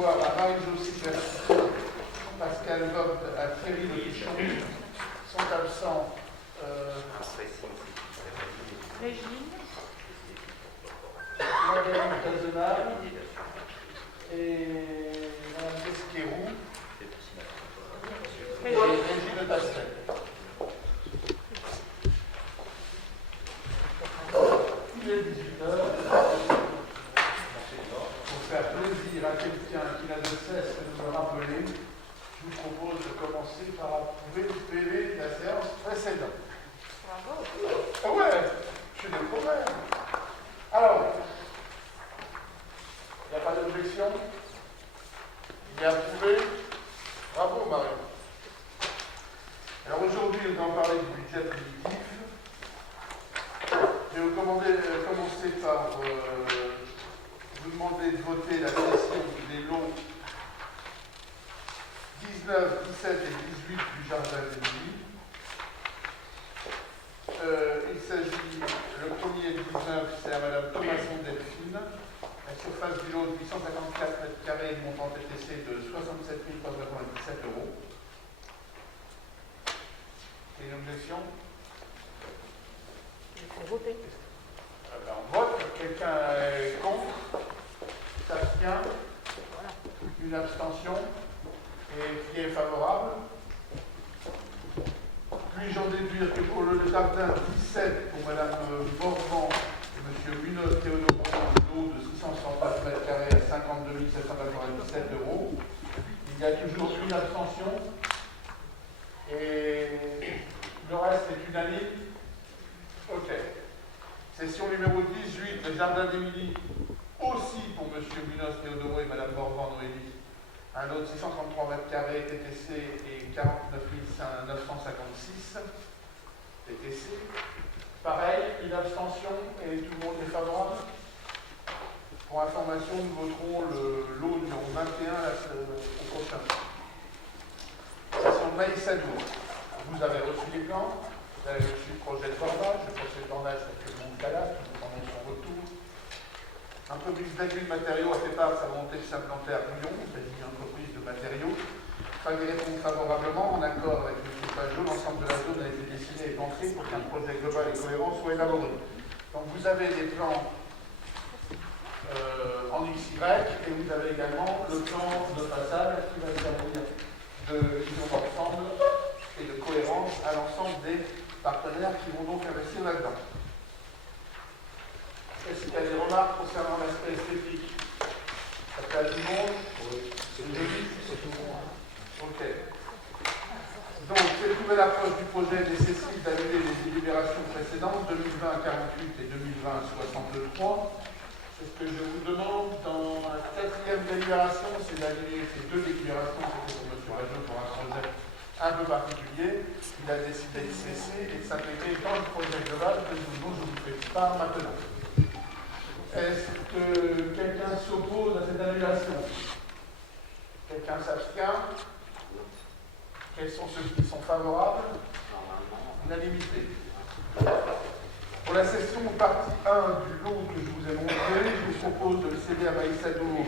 pourvoir à Marie-Jo Siberti, Pascal Vogt, à Thierry Le Pichon. Sont absents Régine, Madame Cazenave et Madame Pesquerou et Régine Pastel. Il est 18h. Pour faire plaisir à quelqu'un qui n'a de cesse que de me rappeler, je vous propose de commencer par approuver le PV de la séance précédente. bravo. Ah ouais, je suis des problèmes. Alors, il n'y a pas d'objection? Il est approuvé? Bravo Marie. Alors aujourd'hui, nous allons parler du budget primitif. Je vais vous commencer par vous demander de voter la cession des lots 19, 17 et 18 du Jardin des Nuits. Il s'agit, le premier 19, c'est à Madame Thomason Delphine. La surface du lot de 854 m², montant TTC de 67 397 €. C'est une objection? Il faut voter. On vote. Quelqu'un est contre? S'abstient? Voilà. Une abstention? Et qui est favorable? Puis-je en déduire que pour le jardin 17, pour Madame Borvan et M. Munoz Théodore, un lot de 669 m² à 52 797 €, il y a toujours une abstention et le reste est unanime. Ok. Session numéro 18, le jardin d'Émilie, aussi pour M. Munoz Théodoro et Mme Borvan Noémie. Un lot de 633 m² TTC et 49 956 TTC. Pareil, une abstention et tout le monde est favorable. Pour information, nous voterons le lot numéro 21 au prochain. Session de Maïs-Sadour. Vous avez reçu les plans, vous avez reçu le projet de bordage. Le projet de bordage, c'est que le monde cadastre, nous prenons son retour. Entreprise d'Aiguille Matériaux a fait part de sa volonté de s'implanter à Bouillon, il s'agit d'une entreprise de matériaux. Fallait répondre favorablement, en accord avec M. Pajot, l'ensemble de la zone a été dessiné et pensé pour qu'un projet global et cohérent soit élaboré. Donc vous avez des plans en XY et vous avez également le plan de façade qui va servir de vision d'ensemble et de cohérence à l'ensemble des partenaires qui vont donc investir là-dedans. Est-ce qu'il y a des remarques concernant l'aspect esthétique? Ça plaît à tout le monde? Oui. C'est joli? C'est tout le monde. Ok. Donc, cette nouvelle approche du projet nécessite d'annuler les délibérations précédentes, 2020 48 et 2020 63. C'est ce que je vous demande dans la 4e délibération, c'est d'annuler ces 2 délibérations, c'était pour M. Rajon pour un projet un peu particulier. Il a décidé de cesser et de s'intégrer dans le projet global que je vous fais part maintenant. Est-ce que quelqu'un s'oppose à cette annulation? Quelqu'un s'abstient? Quels sont ceux qui sont favorables? Unanimité. Pour la session partie 1 du lot que je vous ai montré, je vous propose de le céder à Maïs-Sadour,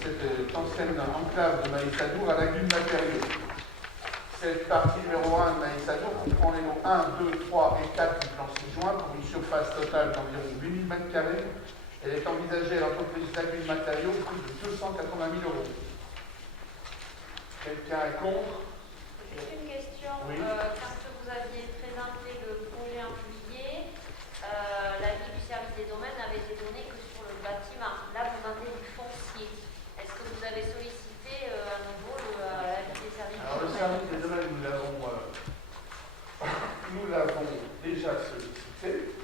cette ancienne enclave de Maïs-Sadour, à Lagune Matériaux. Cette partie numéro 1 de Maïs-Sadour comprend les lots 1, 2, 3 et 4 du plan ci-joint pour une surface totale d'environ 8000 m². Elle est envisagée à l'entreprise d'Aiguille Matériaux pour plus de 280 000 €. Quelqu'un est contre? Juste une question. Oui. Quand vous aviez présenté le projet en juillet, l'avis du service des domaines avait été donné que sur le bâtiment. Là, vous demandez du foncier. Est-ce que vous avez sollicité à nouveau l'avis des services des domaines? Alors, le service des domaines, nous l'avons déjà sollicité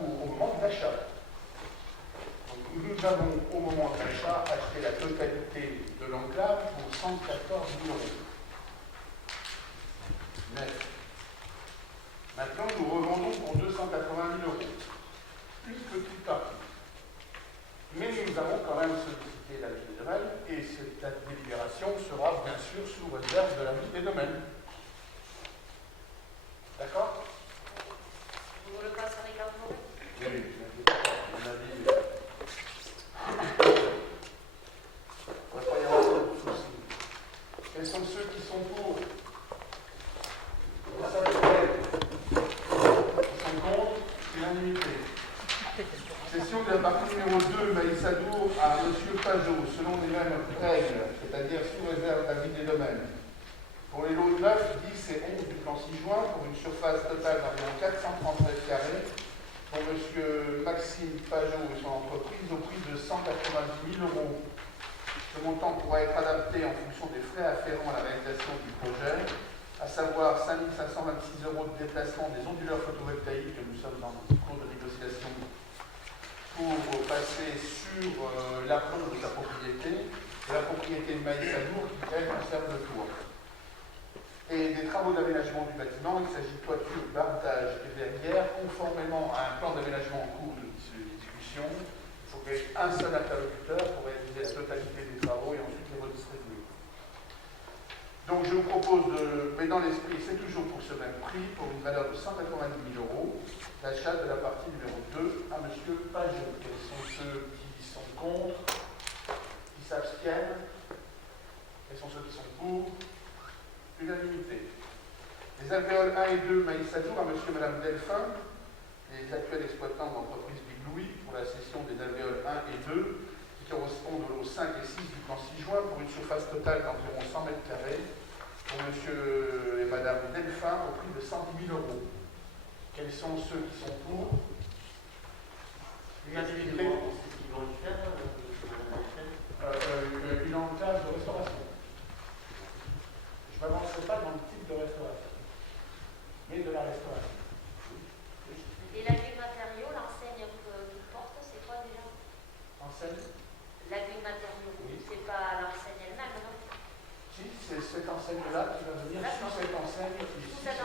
au moment de l'achat. Nous avons, au moment de l'achat, acheté la totalité de l'enclave pour 114 000 €. Net. Maintenant, nous revendons pour 280 000 €. Une petite partie. Mais nous avons quand même sollicité l'avis des domaines et cette délibération sera bien sûr sous réserve de l'avis des domaines. D'accord? Vous le passerez quand vous? Oui, mon avis. selon les mêmes règles, c'est-à-dire sous réserve d'avis des domaines. Pour les lots 9, 10 et 11 du plan 6 juin, pour une surface totale d'environ 430 mètres carrés, pour M. Maxime Pajot et son entreprise au prix de 190 000 euros. Ce montant pourra être adapté en fonction des frais afférents à la réalisation du projet, à savoir 5 526 euros de déplacement des onduleurs photovoltaïques, que nous sommes dans le cours de négociation, pour passer sur l'aplomb de sa propriété, et la propriété de Maïs Adour, qui elle conserve le tour. Et des travaux d'aménagement du bâtiment, il s'agit de toiture, bardage et verrière, conformément à un plan d'aménagement en cours de discussion. Il faut qu'il y ait un seul interlocuteur pour réaliser la totalité des travaux et ensuite les redistribuer. Donc je vous propose de, mais dans l'esprit, c'est toujours pour ce même prix, pour une valeur de 190 000 euros, l'achat de la partie numéro 2 à M. Pajot. Quels sont ceux qui sont contre, qui s'abstiennent? Quels sont ceux qui sont pour? Unanimité. Les alvéoles 1 et 2 Maïs Adour à M. et Mme Delphin, les actuels exploitants de l'entreprise Big Louis, pour la cession des alvéoles 1 et 2, qui correspondent aux lots 5 et 6 du plan 6 juin, pour une surface totale d'environ 100 mètres carrés, pour M. et Mme Delphin, au prix de 110 000 euros. Quels sont ceux qui sont pour? Unanimité. Une enclave de restauration. Je ne m'avancerai pas dans le type de restauration, mais de la restauration. Et l'agri matériaux, l'enseigne qu'il porte, c'est quoi déjà? Enseigne? L'agri matériaux, oui. C'est pas l'enseigne elle-même, non? Si, c'est cette enseigne-là qui va venir sous cette enseigne qui c'est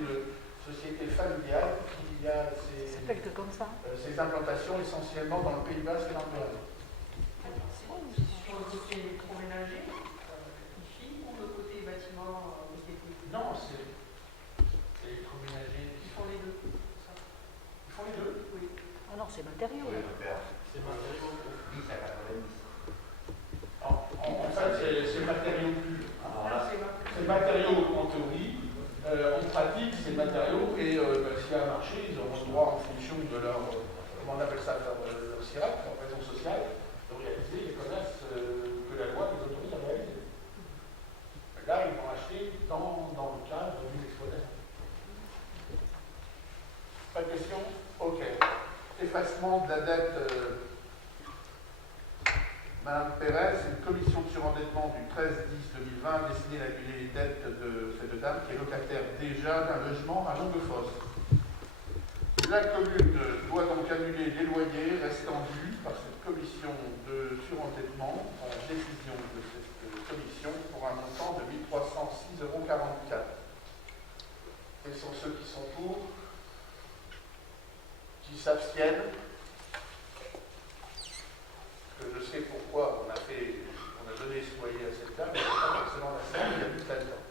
une société familiale qui a ses implantations essentiellement dans le Pays Basque et dans le Pyrénées. Sur le côté électroménager, ici, ou le côté bâtiment Non, c'est électroménager. Ils font les deux. Ils font les deux? Oui. Ah non, c'est matériaux. Oui, C'est matériaux. 10 à 90. En fait, c'est matériaux purs. Voilà. C'est matériaux en théorie. En pratique, c'est matériaux et s'il y a un marché, ils auront le droit en fonction de leur, comment on appelle ça, leur CIRAC, leur raison sociale, de réaliser les commerces que la loi les autorise à réaliser. Là, ils vont acheter dans le cadre d'une exploitation. Pas de question? Ok. Effacement de la dette. Madame Pérez, c'est une commission de surendettement du 13-10-2020 destinée à annuler les dettes de cette dame qui est locataire déjà d'un logement à Longuefosse. La commune doit donc annuler les loyers restant dus par cette commission de surendettement en décision de cette commission pour un montant de 1 306,44 €. Quels sont ceux qui sont pour? Qui s'abstiennent? Je sais pourquoi on a donné ce loyer à cette dame, mais ce n'est pas forcément la seule qui habite là-dedans.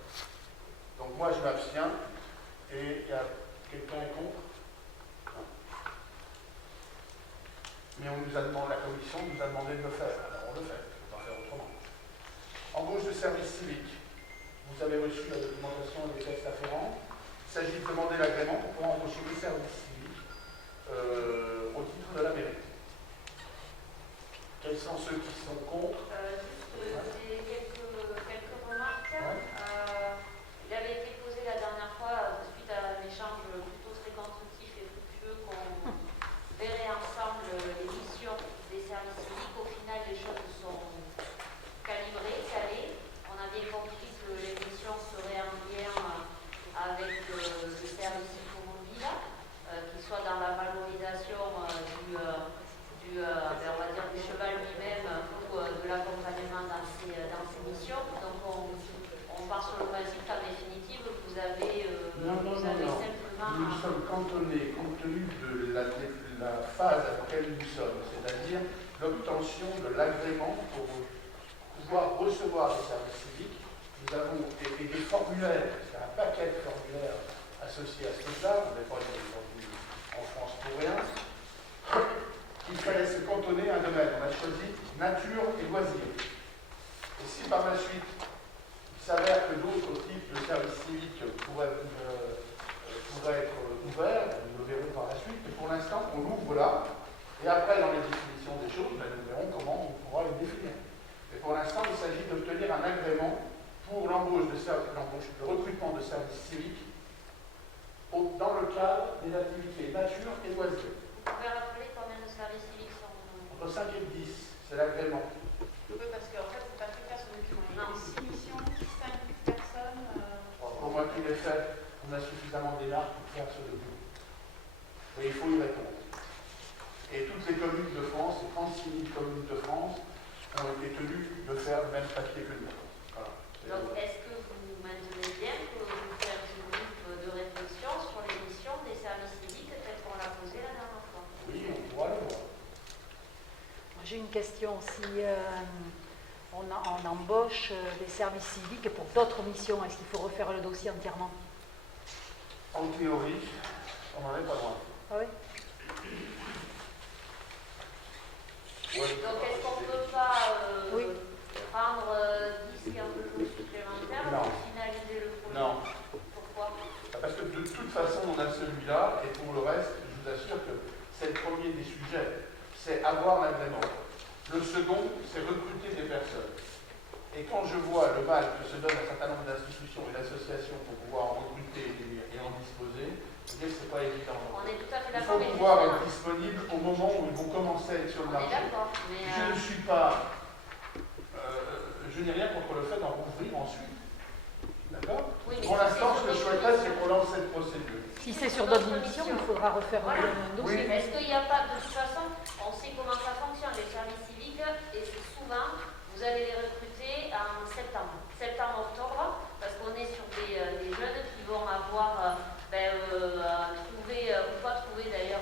Donc moi je m'abstiens, et il y a quelqu'un contre? Non. Mais on nous a demandé, la commission nous a demandé de le faire, alors on le fait, je ne peux pas faire autrement. Embauche de service civique. Vous avez reçu la documentation et les textes afférents. Il s'agit de demander l'agrément pour pouvoir embaucher des services civiques au titre de la mairie. Quels sont ceux qui sont contre? Juste quelques remarques. Ouais. Il avait été posé la dernière fois, suite à un échange plutôt très constructif et fructueux, qu'on verrait ensemble les missions des services civiques. Au final, les choses sont calibrées, calées. On a bien compris que les missions seraient en lien avec le service automobile, qu'il soit dans la valorisation on va dire du cheval lui-même ou de l'accompagnement dans ces missions. Donc on part sur le principe qu'en définitive vous avez, simplement... Nous sommes cantonnés compte tenu de la phase à laquelle nous sommes, c'est-à-dire l'obtention de l'agrément pour pouvoir recevoir des services civiques. Nous avons des formulaires, c'est un paquet de formulaires associés à ce truc-là, on n'est pas aujourd'hui en France pour rien. Il fallait se cantonner à un domaine. On a choisi nature et loisirs. Et si par la suite, il s'avère que d'autres types de services civiques pourraient être ouverts, nous le verrons par la suite, mais pour l'instant, on l'ouvre là. Et après, dans les définitions des choses, nous verrons comment on pourra les définir. le recrutement de services civiques dans le cadre des activités nature et loisirs. Vous pouvez rappeler combien de services civiques sont... Entre 5 et 10, c'est l'agrément. Oui, parce qu'en fait, c'est pas très clair sur le document. Il y a 6 missions, 5 personnes. Pour moi qui l'ai fait, on a suffisamment d'élards pour faire ce document. Et il faut y répondre. Et toutes les communes de France, les 36 000 communes de France, ont été tenues de faire le même papier que nous. Voilà. Donc, est-ce que vous maintenez bien que vous faites un groupe de réflexion sur les missions des services civiques telles qu'on l'a posé la dernière fois? Oui, on pourra le voir. J'ai une question. Si on embauche des services civiques pour d'autres missions, est-ce qu'il faut refaire le dossier entièrement? En théorie, on n'en est pas loin. Ah oui. Ouais. Donc, est-ce qu'on ne peut pas Oui. prendre 10-15 jours supplémentaires Non. pour finaliser le projet? Non. Pourquoi? Parce que de toute façon, on a celui-là, et pour le reste, je vous assure que c'est le premier des sujets. C'est avoir l'agrément. Le second, c'est recruter des personnes. Et quand je vois le mal que se donne un certain nombre d'institutions et d'associations pour pouvoir en recruter et en disposer, je veux dire que ce n'est pas évident. On est tout à fait Il d'accord. faut pouvoir être disponible au moment où ils vont commencer à être sur le On est marché. d'accord. Mais Je ne suis pas... je n'ai rien contre le fait d'en rouvrir ensuite. D'accord? oui, mais Pour si l'instant, c'est ce que je sur souhaiterais, d'autres c'est qu'on lance cette procédure. Si c'est sur d'autres missions, il faudra refaire Voilà. un dossier. Oui. Est-ce qu'il n'y a pas, de toute façon, on sait comment ça fonctionne, les services civiques, et souvent, vous allez les recruter en septembre-octobre, parce qu'on est sur des jeunes qui vont avoir trouvé, ou pas trouvé d'ailleurs,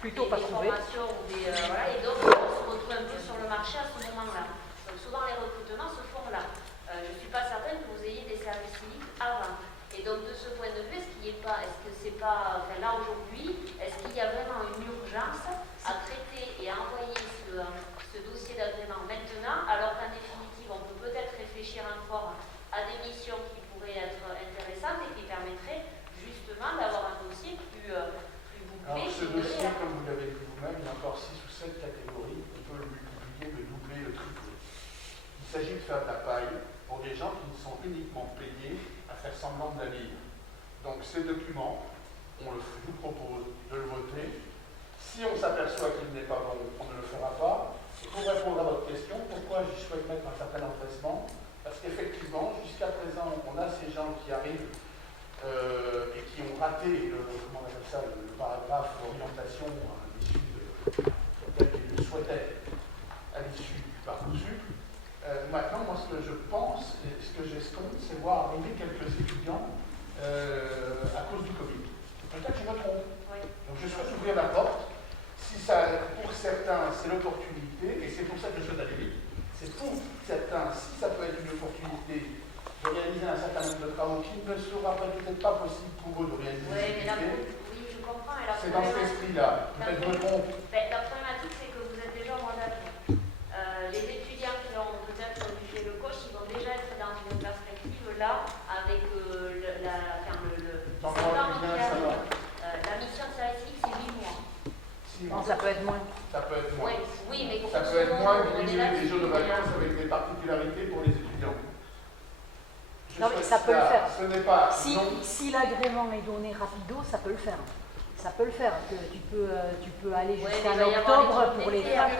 Plutôt des pas trouvé. formations, ou voilà, et donc on se retrouve un peu sur le marché à ce moment-là. Donc souvent, les recrutements se font là. Je ne suis pas certaine que vous ayez des services civiques avant. Et donc, de ce point de vue, est-ce que c'est pas, enfin là aujourd'hui, est-ce qu'il y a vraiment une urgence à traiter et à envoyer ce dossier d'agrément maintenant, alors qu'en définitive, on peut peut-être réfléchir encore à des missions qui pourraient être intéressantes et qui permettraient justement d'avoir un dossier plus bouclé. Alors, ce dossier, comme vous l'avez dit vous-même, il y a encore 6 ou 7 catégories. On peut le multiplier, le doubler, le tripler. Il s'agit de faire de la paille pour des gens qui ne sont uniquement payés à faire semblant de la lire. Donc ces documents, je vous propose de le voter. Si on s'aperçoit qu'il n'est pas bon, on ne le fera pas. Et pour répondre à votre question, pourquoi je souhaite mettre un certain empressement? Parce qu'effectivement, jusqu'à présent, on a ces gens qui arrivent et qui ont raté le paragraphe d'orientation à l'issue tel qu'ils le souhaitaient à l'issue du Parcoursup. Maintenant, moi, ce que je pense et ce que j'escompte, c'est voir arriver quelques étudiants à cause du Covid. Peut-être que je me trompe. Oui. Donc, je souhaite ouvrir la porte. Si ça, pour certains, c'est l'opportunité, et c'est pour ça que je souhaite aller vite, c'est pour certains, si ça peut être une opportunité de réaliser un certain nombre de travaux qui ne sera peut-être pas possible pour eux de réaliser. Oui, mais oui, je comprends. C'est dans cet esprit-là. Peut-être que je me trompe. La problématique, c'est que vous êtes déjà au mois d'avril. Les étudiants qui ont peut-être fait le coach, ils vont déjà être dans une perspective là, avec la mission de service civique, c'est 8 mois. Non, ça peut être moins. Ça peut être moins. Oui, mais Ça peut être moins diminuer les jours de là-dessus, vacances avec des particularités pour les étudiants. Non, mais ça peut le faire. Ce n'est pas. Si l'agrément est donné rapido, ça peut le faire. Ça peut le faire. Que tu peux aller jusqu'à octobre pour les facs.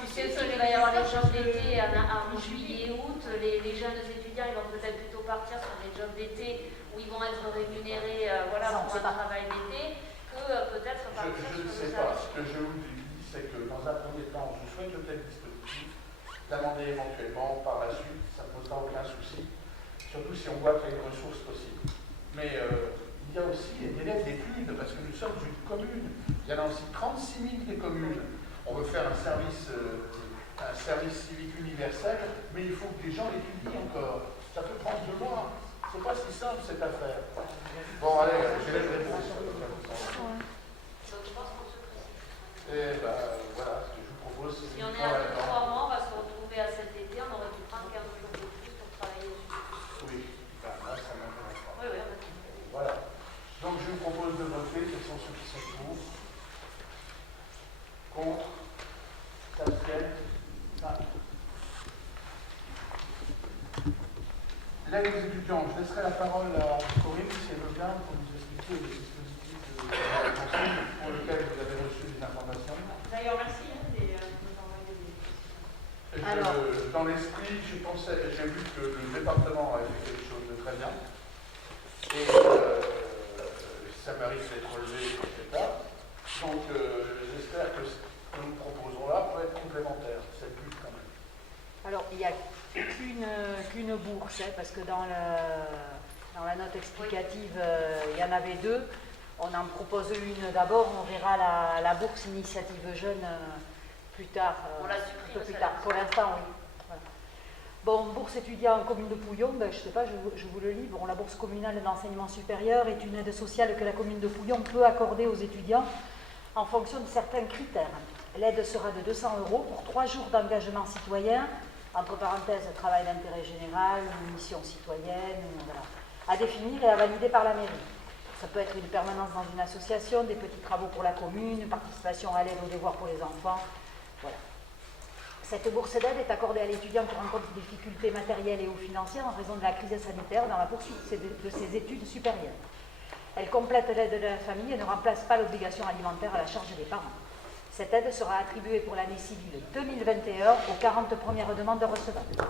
Tu sais aussi qu'il va y avoir les jobs d'été en juillet, août. Les jeunes étudiants, ils vont peut-être plutôt partir sur des jobs d'été où ils vont être rémunérés pour un travail d'été que peut-être partir Je ne sais pas. Ce que je vous dis, c'est que dans un premier temps, je souhaite le tel dispositif, d'amender éventuellement par la suite, ça ne posera aucun souci, surtout si on voit qu'il y a une ressource possible. Mais il y a aussi des délais d'études, parce que nous sommes une commune. Il y en a aussi 36 000 des communes. On veut faire un service civique universel, mais il faut que les gens l'étudient encore. Ça peut prendre 2 mois. C'est pas si simple cette affaire. Bon, allez, j'ai les réponses. Donc je pense qu'on se précipite. Et voilà, ce que je vous propose, c'est Si on est à 2-3 mois, on va se retrouver à cet été, on aurait pu prendre 15 jours de plus pour travailler dessus. Oui, là, ça m'intéresse pas. Oui. Voilà. Donc je vous propose de voter. Quels sont ceux qui sont pour? Contre? S'abstiennent? 5. L'aide aux étudiants, je laisserai la parole à Corinne, si elle veut bien, pour nous expliquer le dispositif de conseil pour lequel vous avez reçu des informations. D'ailleurs, merci de nous envoyer des questions. Alors. Dans l'esprit, j'ai vu que le département a fait quelque chose de très bien. Et ça mérite d'être relevé, etc. Donc, j'espère que ce que nous proposons là peut être complémentaire. C'est le but quand même. Alors, il n'y a qu'une bourse, hein, parce que dans la note explicative, il y en avait deux. On en propose une d'abord, on verra la bourse initiative jeune plus tard. On la supprime, un peu plus celle-là. tard. Pour l'instant, oui. Voilà. Bon, bourse étudiant en commune de Pouillon, ben, je ne sais pas, je vous le lis. Bon, la bourse communale d'enseignement supérieur est une aide sociale que la commune de Pouillon peut accorder aux étudiants en fonction de certains critères. L'aide sera de 200 € pour 3 jours d'engagement citoyen, entre parenthèses, travail d'intérêt général, une mission citoyenne, voilà, à définir et à valider par la mairie. Ça peut être une permanence dans une association, des petits travaux pour la commune, une participation à l'aide aux devoirs pour les enfants. Voilà. Cette bourse d'aide est accordée à l'étudiant qui rencontre des difficultés matérielles et ou financières en raison de la crise sanitaire dans la poursuite de ses études supérieures. Elle complète l'aide de la famille et ne remplace pas l'obligation alimentaire à la charge des parents. Cette aide sera attribuée pour l'année civile 2021 aux 40 premières demandes recevables.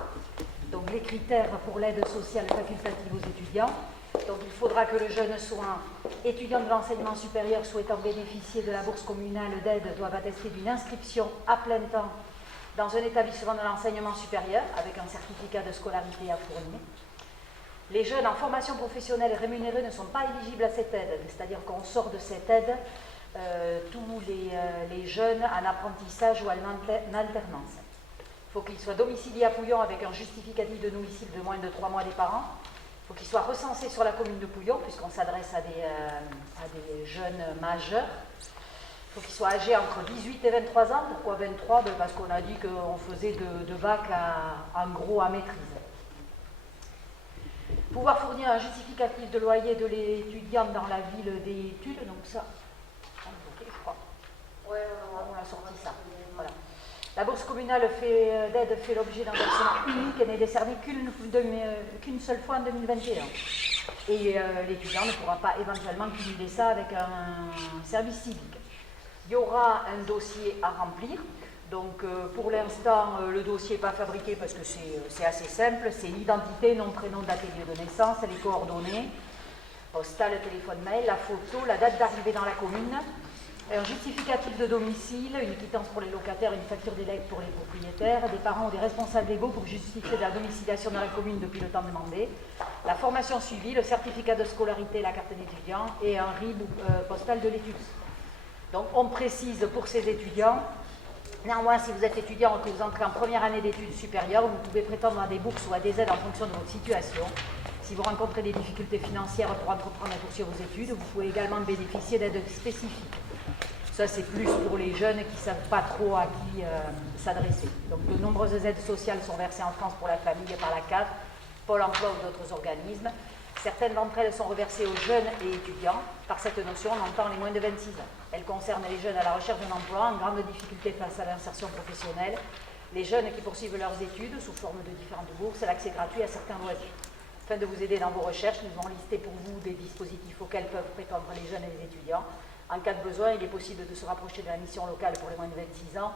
Donc les critères pour l'aide sociale facultative aux étudiants. Donc il faudra que le jeune soit étudiant de l'enseignement supérieur souhaitant bénéficier de la bourse communale d'aide doivent attester d'une inscription à plein temps dans un établissement de l'enseignement supérieur avec un certificat de scolarité à fournir. Les jeunes en formation professionnelle rémunérés ne sont pas éligibles à cette aide, c'est-à-dire qu'on sort de cette aide tous les jeunes en apprentissage ou en alternance. Il faut qu'ils soient domiciliés à Pouillon avec un justificatif de domicile de moins de 3 mois des parents. Il faut qu'ils soient recensés sur la commune de Pouillon, puisqu'on s'adresse à des jeunes majeurs. Il faut qu'ils soient âgés entre 18 et 23 ans. Pourquoi 23 ? Parce qu'on a dit qu'on faisait de bac en gros à maîtrise. Pouvoir fournir un justificatif de loyer de l'étudiant dans la ville d'études, donc ça, je crois. Ouais, On a sorti ça. Voilà. La bourse communale d'aide fait l'objet d'un versement unique et n'est décernée qu'une seule fois en 2021. Et l'étudiant ne pourra pas éventuellement cumuler ça avec un service civique. Il y aura un dossier à remplir. Donc pour l'instant, le dossier n'est pas fabriqué parce que c'est assez simple. C'est l'identité, nom, prénom, date et lieu de naissance, les coordonnées, postal, téléphone, mail, la photo, la date d'arrivée dans la commune, un justificatif de domicile, une quittance pour les locataires, une facture d'élect pour les propriétaires, des parents ou des responsables légaux pour justifier de la domiciliation dans la commune depuis le temps demandé, la formation suivie, le certificat de scolarité, la carte d'étudiant et un RIB postal de l'étude. Donc on précise pour ces étudiants. Néanmoins, si vous êtes étudiant et que vous entrez en première année d'études supérieures, vous pouvez prétendre à des bourses ou à des aides en fonction de votre situation. Si vous rencontrez des difficultés financières pour entreprendre et poursuivre vos études, vous pouvez également bénéficier d'aides spécifiques. Ça, c'est plus pour les jeunes qui ne savent pas trop à qui s'adresser. Donc, de nombreuses aides sociales sont versées en France pour la famille par la CAF, Pôle emploi ou d'autres organismes. Certaines d'entre elles sont reversées aux jeunes et étudiants. Par cette notion, on entend les moins de 26 ans. Elles concernent les jeunes à la recherche d'un emploi, en grande difficulté face à l'insertion professionnelle, les jeunes qui poursuivent leurs études sous forme de différentes bourses, l'accès gratuit à certains loisirs. Afin de vous aider dans vos recherches, nous avons listé pour vous des dispositifs auxquels peuvent prétendre les jeunes et les étudiants. En cas de besoin, il est possible de se rapprocher de la mission locale pour les moins de 26 ans,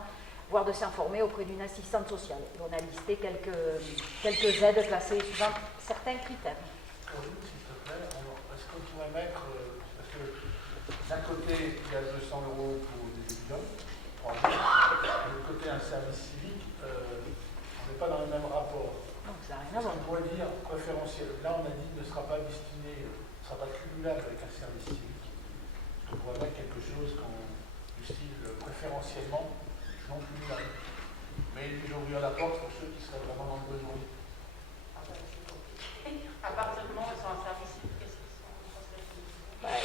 voire de s'informer auprès d'une assistante sociale. Et on a listé quelques aides classées suivant certains critères. Oui, s'il te plaît. Alors, est-ce qu'on pourrait mettre, parce que d'un côté, il y a 200 € pour des étudiants, 3 jours, de l'autre côté, un service civique, on n'est pas dans le même rapport. Donc ça n'a rien à voir. On pourrait dire préférentiel. Là, on a dit ne sera pas destiné, ne sera pas cumulable avec un service civique. On pourrait mettre quelque chose du style préférentiellement non cumulable. Mais j'ouvrirai la porte pour ceux qui seraient vraiment dans le besoin. À partir du moment où ils sont en service civique, qu'est-ce qu'ils sont?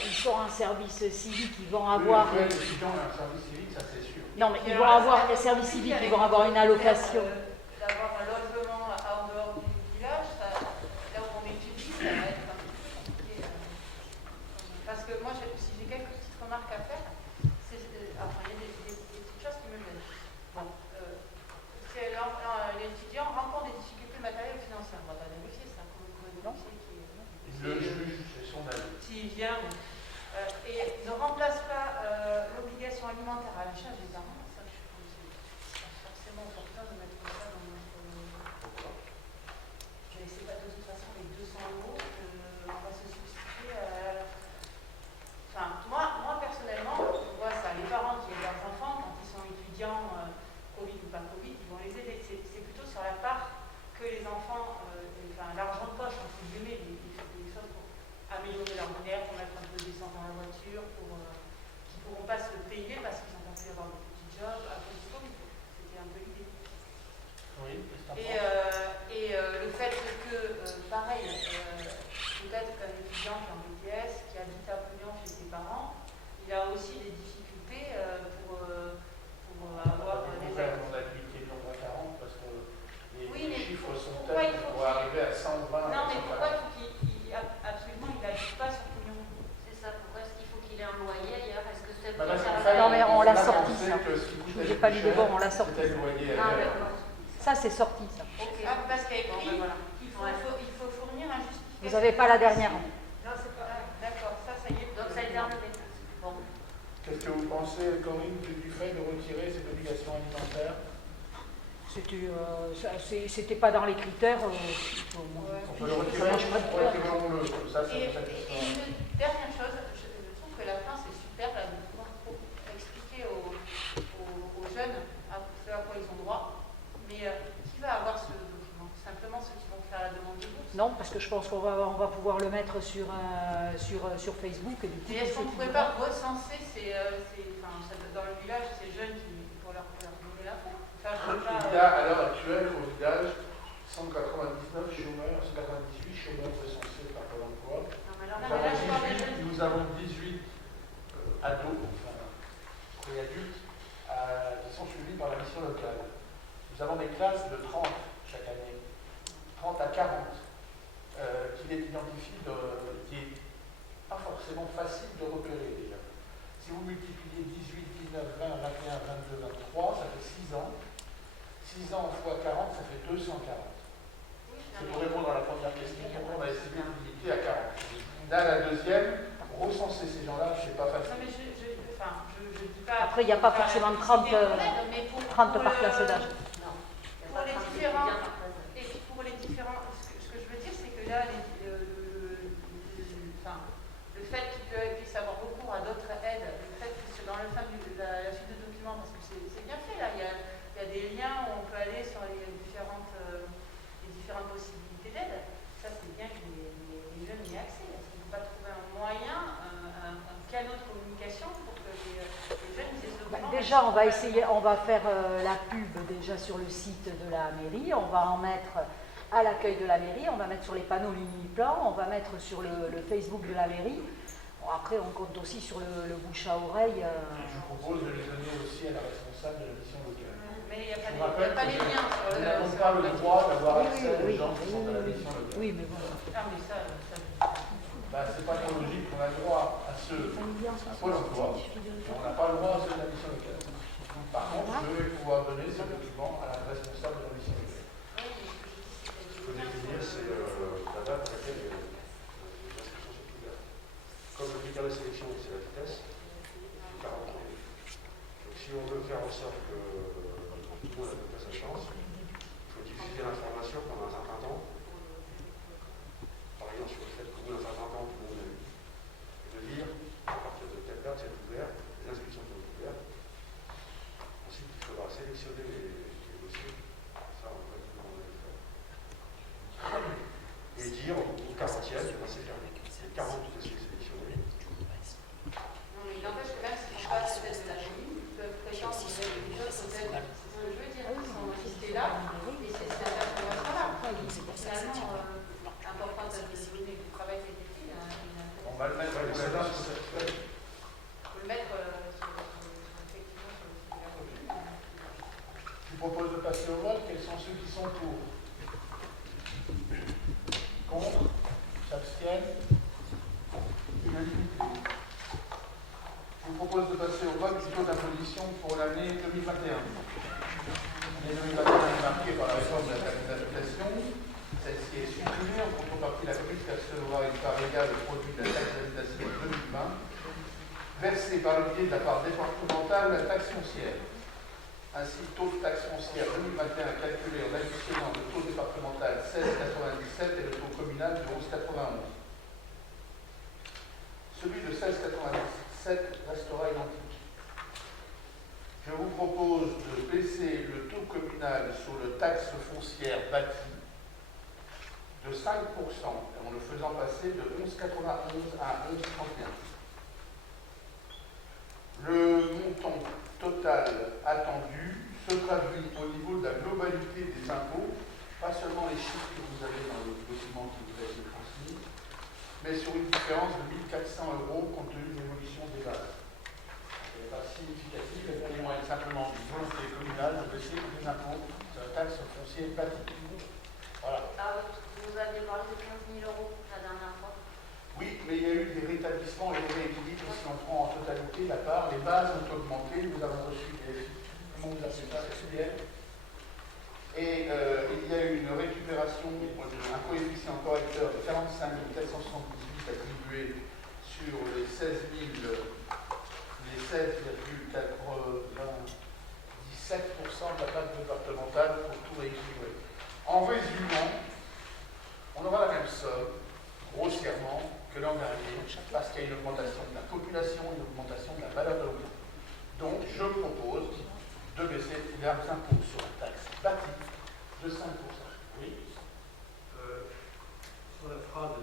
Ils sont en service civique, ils vont avoir... Oui, les étudiants ont un service civique, ça c'est sûr. Non, mais ils vont avoir des services civiques, ils vont avoir une allocation. D'avoir un logement en dehors du village, là où on étudie, ça va être un peu compliqué. Parce que moi, si j'ai quelques petites remarques à faire, il y a des petites choses qui me gênent. Bon, l'étudiant rencontre des difficultés matérielles et financières. On va pas négocier ça, comme vous pouvez Le fait que, pareil, peut-être qu'un étudiant qui est en BTS, qui habite à Pognon chez ses parents, il a aussi des difficultés pour avoir des aides. On a limité le nombre à 40 parce que les chiffres sont pourquoi tels pour arriver à 120. Non, mais pourquoi absolument il n'habite pas sur Pognon? C'est ça, pourquoi est-ce qu'il faut qu'il ait un loyer ailleurs? Est-ce que c'est Non, mais on l'a sorti, ça. J'ai pas lu les bords, on l'a sorti. Ah, d'accord. Ça, c'est sorti, ça. Ok. Parce qu'il y a écrit Bon, ben voilà. il faut fournir un justificatif. Vous n'avez pas la dernière. Non, c'est pas. D'accord, ça y est. Donc ça a été enlevé. Bon. Qu'est-ce que vous pensez, Corinne, du fait de retirer cette obligation alimentaire? C'était pas dans les critères. On peut le retirer, retirons-le, comme ça Et me satisfait. une dernière chose, je trouve que la fin c'est super là, de pouvoir expliquer aux jeunes ce à quoi ils ont droit. Mais qui va avoir ce document? Simplement ceux qui vont faire la demande de bourse? Non, parce que je pense qu'on va pouvoir le mettre sur Facebook. Et Et est-ce qu'on ne pourrait pas recenser dans le village ces jeunes pour leur donner l'info? Il y a à l'heure actuelle au village 199 chômeurs, 198 chômeurs recensés par Pôle emploi. Nous avons 18 ados, enfin préadultes, qui sont suivis par la mission locale. Nous avons des classes de 30 chaque année, 30 à 40, qui les identifient, qui n'est pas forcément facile de repérer déjà. Si vous multipliez 18, 19, 20, 21, 22, 23, ça fait 6 ans. 6 ans x 40, ça fait 240. C'est pour répondre à la première question, on va essayer de limiter à 40. Là, la deuxième, recenser ces gens-là, c'est pas facile. Non, mais je dis pas. Après, il n'y a pas forcément 30 par classe d'âge. Pour les différents. Et puis pour les différents. Ce que je veux dire, c'est que là, le fait qu'ils puissent avoir recours à d'autres aides, le fait que c'est dans la fin de la suite de documents, parce que c'est bien fait là, il y a des liens où on peut aller sur les différentes possibilités d'aide. Ça, c'est bien que les jeunes y aient accès. Est-ce qu'on ne peut pas trouver un moyen, un canal de communication pour que les jeunes aient ce document? Déjà, on va faire la pub déjà sur le site de la mairie. On va en mettre à l'accueil de la mairie. On va mettre sur les panneaux Luniplan. On va mettre sur le Facebook de la mairie. Bon, après, on compte aussi sur le bouche à oreille. Je vous propose de les donner aussi à la responsable de la mission locale. Mais il n'y a pas les liens sur Nous n'avons pas le droit d'avoir accès aux oui, gens qui sont à la mission locale. Oui, mais bon. Ah, mais ça. C'est pas trop logique qu'on a le droit à ceux à Pôle emploi, mais on n'a pas le droit à ceux de la mission locale. Par contre, je vais pouvoir donner ce document à la responsable de la mission locale. Ce qu'il faut définir, c'est la date à laquelle les inscriptions sont ouvertes. Comme le critère de sélection, c'est la vitesse, c'est 40 ans. Donc si on veut faire en sorte que tout le monde a sa chance, il faut diffuser l'information pendant un certain temps. Par exemple, sur le fait qu'au bout d'un certain temps, tout le monde a eu. Et de dire, à partir de telle date, c'est ouvert, les inscriptions sont ouvertes. Ensuite, il faudra sélectionner les dossiers. Ça, on va dire comment on va le faire. Et dire, au bout de 40e, c'est fermé. C'est 40 dossiers sélectionnés. Non, mais il n'empêche que même s'ils n'ont pas cette machine, ils peuvent prétendre qu'ils ont des choses peut-être. C'est ce que je veux dire, ils sont listés là, et c'est cette information-là. Finalement, important de donner du travail qui a été fait. On va le mettre pour les gens sur cette feuille. Il faut le mettre effectivement sur le site. Je vous propose de passer au vote. Quels sont ceux qui sont pour? Contre? S'abstiennent? Unanimité. Je vous propose de passer au vote du taux d'imposition pour l'année 2021. L'année 2021 est marquée par la réforme de la taxe d'habitation. Celle-ci est supprimée. En contrepartie, la commune percevra une part égale au produit de la taxe d'habitation 2020, versée par le biais de la part départementale de la taxe foncière. Ainsi, le taux de taxe foncière 2021 calculé en additionnant le taux départemental 16,97 et le taux communal de 11,91. Celui de 16,97 restera identique. Je vous propose de baisser le taux communal sur le taxe foncière bâtie de 5%, en le faisant passer de 11,91 à 11,31. Le montant total attendu se traduit au niveau de la globalité des impôts exactement les chiffres que vous avez dans le document qui vous a été transmis, mais sur une différence de 1 400 € compte tenu de l'évolution des bases. Elle n'est pas significative, elle témoigne simplement d'une volonté communale de baisser les impôts de la taxe foncière bâtie. Voilà. Ah, vous aviez parlé de 15 000 € la dernière fois. Oui, mais il y a eu des rétablissements et des rééquilibres. Si on prend en totalité la part, les bases ont augmenté, nous avons reçu des... Comment vous appelez ça, SPL? Et il y a eu une récupération, un coefficient correcteur de 45 478 attribué sur les 16,97% de la taxe départementale pour tout rééquilibrer. En résumant, on aura la même somme, grossièrement, que l'an dernier, parce qu'il y a une augmentation de la population, une augmentation de la valeur de l'eau. Donc, je propose de baisser les impôts sur la taxe bâtie de 5%. Oui. Sur la phrase,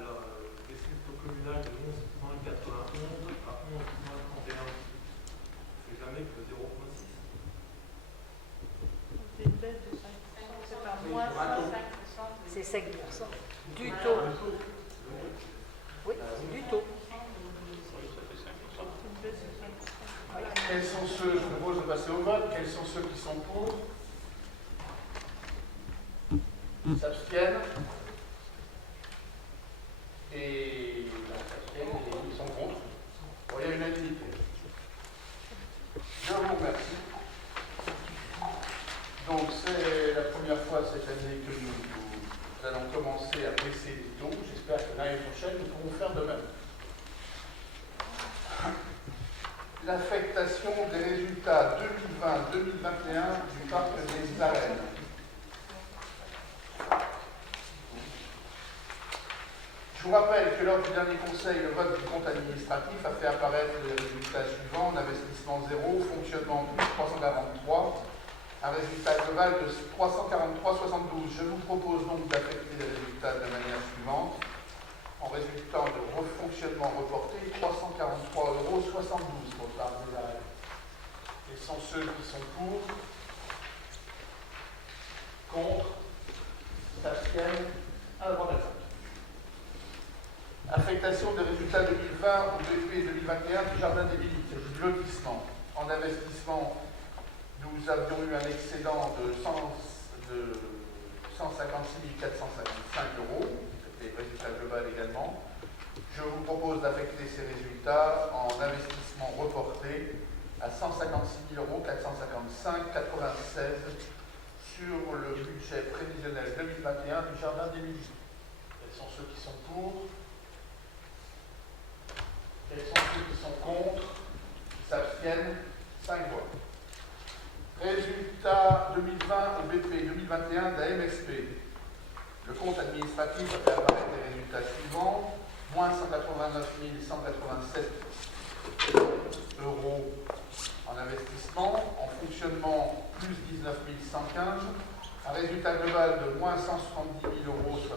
baisser le taux communal de 11,91 à 11,31, c'est jamais que 0,6. C'est une baisse de 5%. C'est pas moins 5%. C'est 5% du taux. Oui, du taux. Quels sont ceux, je vous propose de passer au vote, quels sont ceux qui sont pour? S'abstiennent? Et s'abstiennent et ils sont contre. Bon, il y a unanimité. Je vous remercie. Donc c'est la première fois cette année que nous allons commencer à baisser les taux. J'espère que l'année prochaine, nous pourrons faire de même. L'affectation des résultats 2020-2021 du parc des arènes. Je vous rappelle que lors du dernier conseil, le vote du compte administratif a fait apparaître les résultats suivants: investissement 0, fonctionnement plus 343, un résultat global de 343,72. Je vous propose donc d'affecter les résultats de la manière suivante: en résultant de refonctionnement reporté, 343,72 € pour le parc des arènes. Quels sont ceux qui sont pour? Contre? S'abstiennent? À la vote. Affectation des résultats 2020 au BP 2021 du Jardin des Milites, du lotissement. En investissement, nous avions eu un excédent de 156 455 €. C'était le résultat global également. Je vous propose d'affecter ces résultats en investissement reporté à 156 455,96 € sur le budget prévisionnel 2021 du Jardin des Milites. Quels sont ceux qui sont pour? Quels sont ceux qui sont contre? Qui s'abstiennent? 5 voix. Résultat 2020 au BP 2021 de la MSP. Le compte administratif a fait apparaître les résultats suivants: moins 189 187 € en investissement, en fonctionnement plus 19 115, un résultat global de moins 170 072 €. Je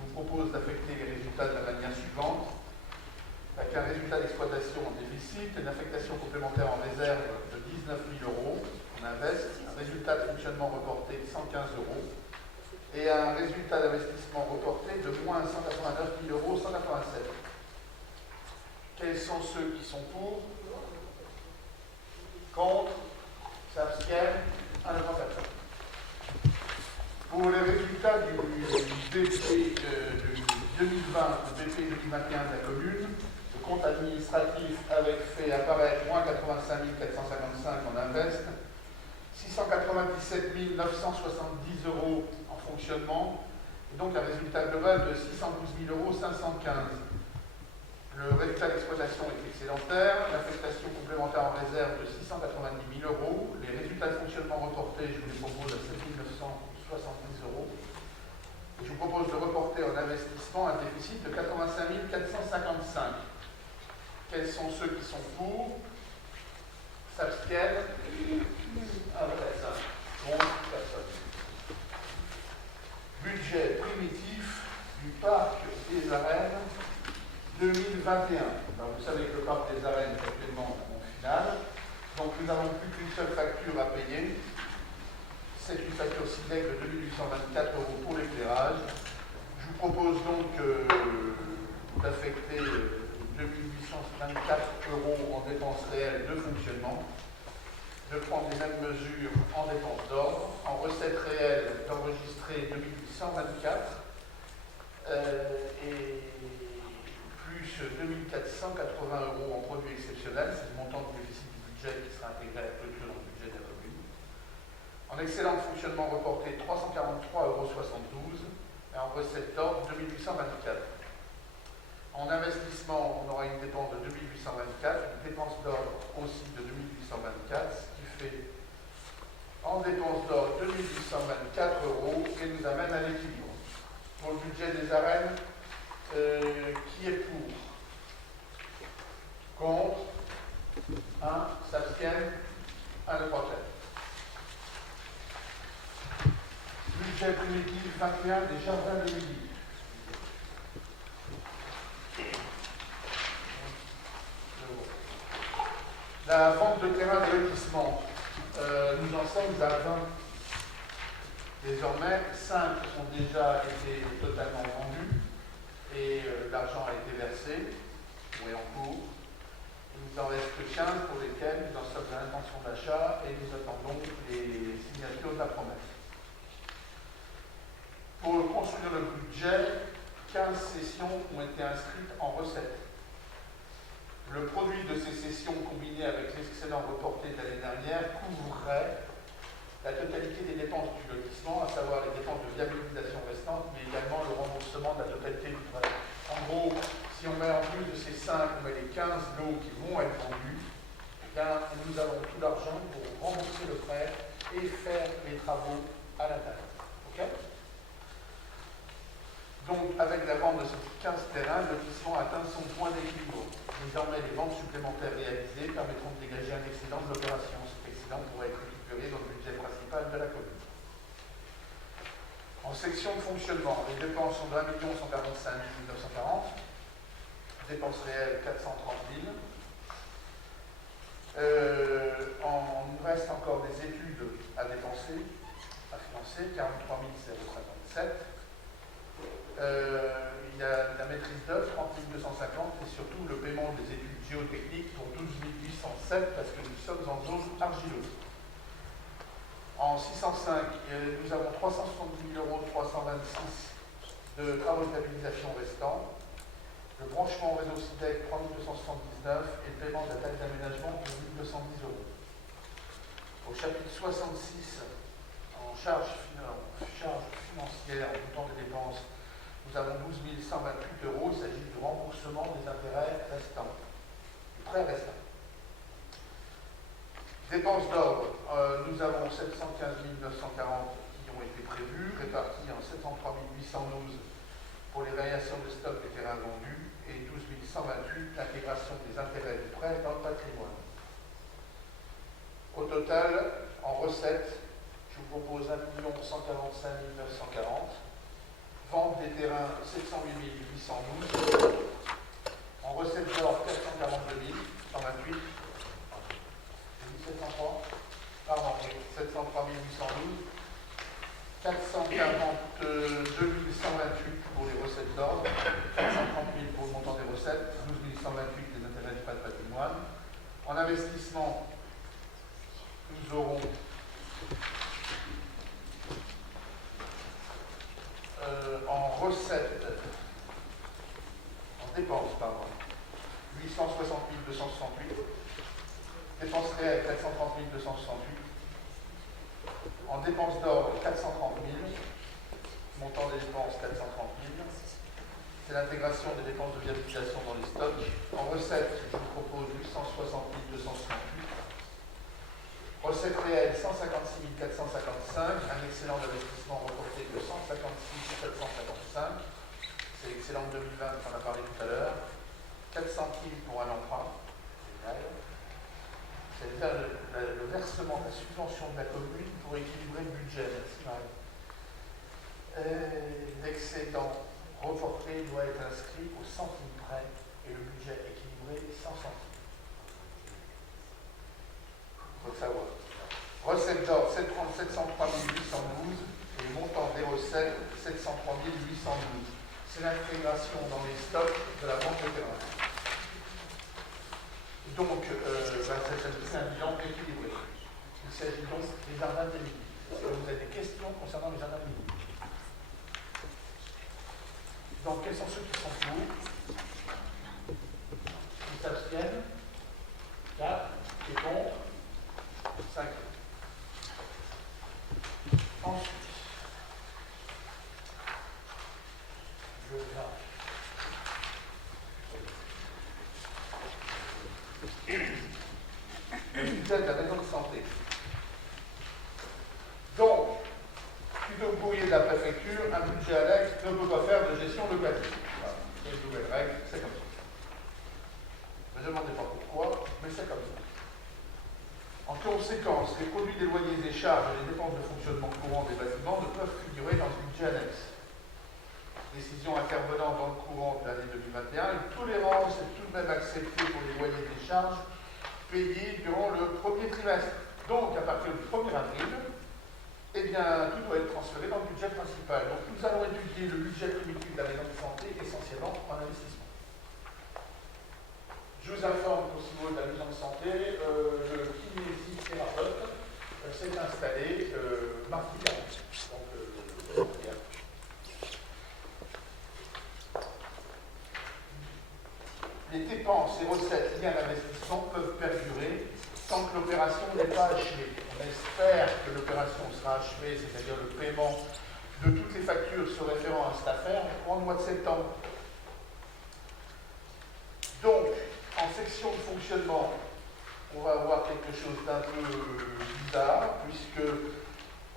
vous propose d'affecter les résultats de la manière suivante: avec un résultat d'exploitation en déficit, une affectation complémentaire en réserve de 19 000 €, on investe, un résultat de fonctionnement reporté de 115 € et un résultat d'investissement reporté de moins 189 187 €. Quels sont ceux qui sont pour? Contre? S'abstiennent? À la vote. Pour les résultats du BP 2020, du BP 2021 de la commune, le compte administratif avait fait apparaître moins 85 455 € en invest, 697 970 € en fonctionnement, et donc un résultat global de 612 515 €. Le résultat d'exploitation est excédentaire, l'affectation complémentaire en réserve de 690 000 €, les résultats de fonctionnement reportés, je vous les propose à 7 970 €. Je vous propose de reporter en investissement un déficit de 85 455 €. Quels sont ceux qui sont pour? S'abstiennent? Contre? Personne. Budget primitif du parc des arènes 2021. Alors, vous savez que le parc des arènes est actuellement en final, donc nous n'avons plus qu'une seule facture à payer. c'est une facture SIDEC de 2824 € pour l'éclairage. Je vous propose donc d'affecter 2824 € en dépenses réelles de fonctionnement, de prendre les mêmes mesures en dépenses d'ordre, en recettes réelles d'enregistrer 2824 et plus 2480 € en produits exceptionnels, c'est le montant du déficit du budget qui sera intégré à la clôture dans le budget de la commune. En excédent de fonctionnement reporté 343,72 € et en recettes d'ordre 2824. En investissement, on aura une dépense de 2824, une dépense d'ordre aussi de 2824, ce qui fait en dépense d'ordre 2824 € et nous amène à l'équilibre. Pour le budget des arènes, qui est pour? Contre? 1, s'abstiennent? 1 le protège. Budget primitif 21 des jardins de midi. La vente de terrain de lotissement, nous en sommes à 20. Désormais, 5 ont déjà été totalement vendus et l'argent a été versé ou est en cours. Il nous en reste 15 pour lesquels nous en sommes à l'intention d'achat et nous attendons les signatures de la promesse. Pour construire le budget, 15 sessions ont été inscrites en recettes. Le produit de ces sessions combiné avec l'excédent reporté de l'année dernière couvrirait la totalité des dépenses du lotissement, à savoir les dépenses de viabilisation restantes, mais également le remboursement de la totalité du prêt. En gros, si on met en plus de ces 5, on met les 15 lots qui vont être vendus, eh bien, nous avons tout l'argent pour rembourser le prêt et faire les travaux à l'intérieur. Okay? Donc, avec la vente de ces 15 terrains, le lotissement atteint son point d'équilibre. Désormais, les ventes supplémentaires réalisées permettront de dégager un excédent de l'opération. Cet excédent pourra être récupéré dans le budget principal de la commune. En section de fonctionnement, les dépenses sont de 1 145 940, dépenses réelles 430 000. Il nous reste encore des études à dépenser, à financer, 43 057. Il y a la maîtrise d'œuvre, 30 250, et surtout le paiement des études géotechniques pour 12 807 parce que nous sommes en zone argileuse. En 605, nous avons 370 326 € de travaux de stabilisation restants, le branchement au réseau SIDEC 3279 et le paiement de la taxe d'aménagement pour 1210 €. Au chapitre 66, en charge financière, en montant des dépenses, nous avons 12 128 €. Il s'agit du remboursement des intérêts restants, du prêt restant. Dépenses d'ordre, nous avons 715 940 qui ont été prévues, réparties en 703 812 pour les variations de stock des terrains vendus et 12 128 l'intégration des intérêts du prêt dans le patrimoine. Au total, en recettes, je vous propose 1 145 940. Vente des terrains 708 812, en recettes d'or 442 128, 703, pardon, 703 812, 442 128 pour les recettes d'or, 430 000 pour le montant des recettes, 12 128 des intérêts du patrimoine. En investissement, nous aurons en recettes, en dépenses, pardon, 860 268, dépenses réelles 430 268, en dépenses d'ordre 430 000, montant des dépenses 430 000, c'est l'intégration des dépenses de viabilisation dans les stocks. En recettes, je vous propose 860 268, recettes réelles 156 455, un excellent d'investissement reporté de 156 755, c'est l'excellent de 2020 qu'on a parlé tout à l'heure, 400 000 pour un emprunt, c'est le versement de la subvention de la commune pour équilibrer le budget. Merci Marie. L'excédent reporté doit être inscrit au centime près et le budget équilibré 100 centimes. Il faut le savoir. Recette d'ordre 703 812 et montant des recettes 703 812. C'est l'intégration dans les stocks de la vente de terrain. Donc, ça fait un bilan équilibré. Il s'agit donc des jardins des Midi. Est-ce que vous avez des questions concernant les jardins des Midi? Donc, quels sont ceux qui sont pour? Qui s'abstiennent? 4. Qui est contre? 5. Ensuite, je viens. Le budget de la maison de santé. Donc, plutôt que courrier de la préfecture, un budget annexe ne peut pas faire de gestion locative. Voilà. C'est une nouvelle règle, c'est comme ça. Ne me demandez pas pourquoi, mais c'est comme ça. En conséquence, les produits des loyers et charges et les dépenses de fonctionnement courant des bâtiments ne peuvent figurer dans le budget annexe. Décision intervenant dans le courant de l'année 2021, une tolérance est tout de même acceptée pour les loyers et charges payés durant le premier trimestre. Donc, à partir du 1er avril, eh bien, tout doit être transféré dans le budget principal. Donc, nous allons étudier le budget primitif de la maison de santé essentiellement en investissement. Je vous informe qu'au niveau de la maison de santé, le kinésithérapeute s'est installé mardi dernier. Donc, les dépenses et recettes liées à l'investissement peuvent perdurer tant que l'opération n'est pas achevée. On espère que l'opération sera achevée, c'est-à-dire le paiement de toutes les factures se référant à cette affaire, au mois de septembre. Donc, en section de fonctionnement, on va avoir quelque chose d'un peu bizarre, puisque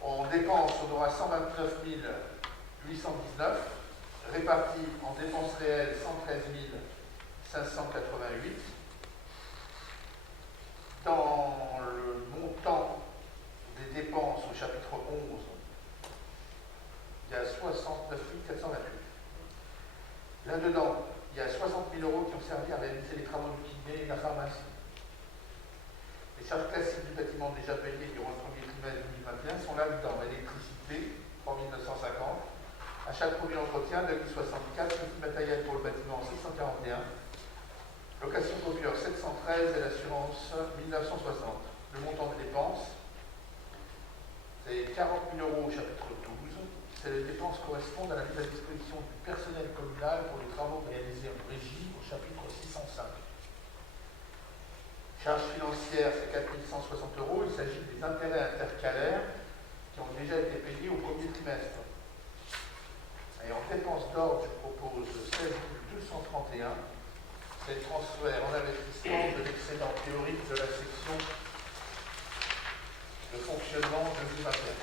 en dépenses, on aura 129 819, répartis en dépenses réelles 113 588. Dans le montant des dépenses au chapitre 11, il y a 69 428. Là-dedans, il y a 60 000 € qui ont servi à réaliser les travaux du kiné et de la pharmacie. Les charges classiques du bâtiment déjà payées durant le premier trimestre 2021 sont là-dedans. Électricité, 3 950. Achat de produits d'entretien, 2,64. Petit matériel pour le bâtiment, 641. Location copieur, 713. Et l'assurance, 1960. Le montant des dépenses, c'est 40 000 € au chapitre 12. Les dépenses correspondent à la mise à disposition du personnel communal pour les travaux réalisés en régie au chapitre 605. Charges financières, c'est 4 160 €. Il s'agit des intérêts intercalaires qui ont déjà été payés au premier trimestre. Et en dépenses d'ordre, je propose 16 231. C'est le transfert en investissement de l'excédent théorique de la section de fonctionnement 2021.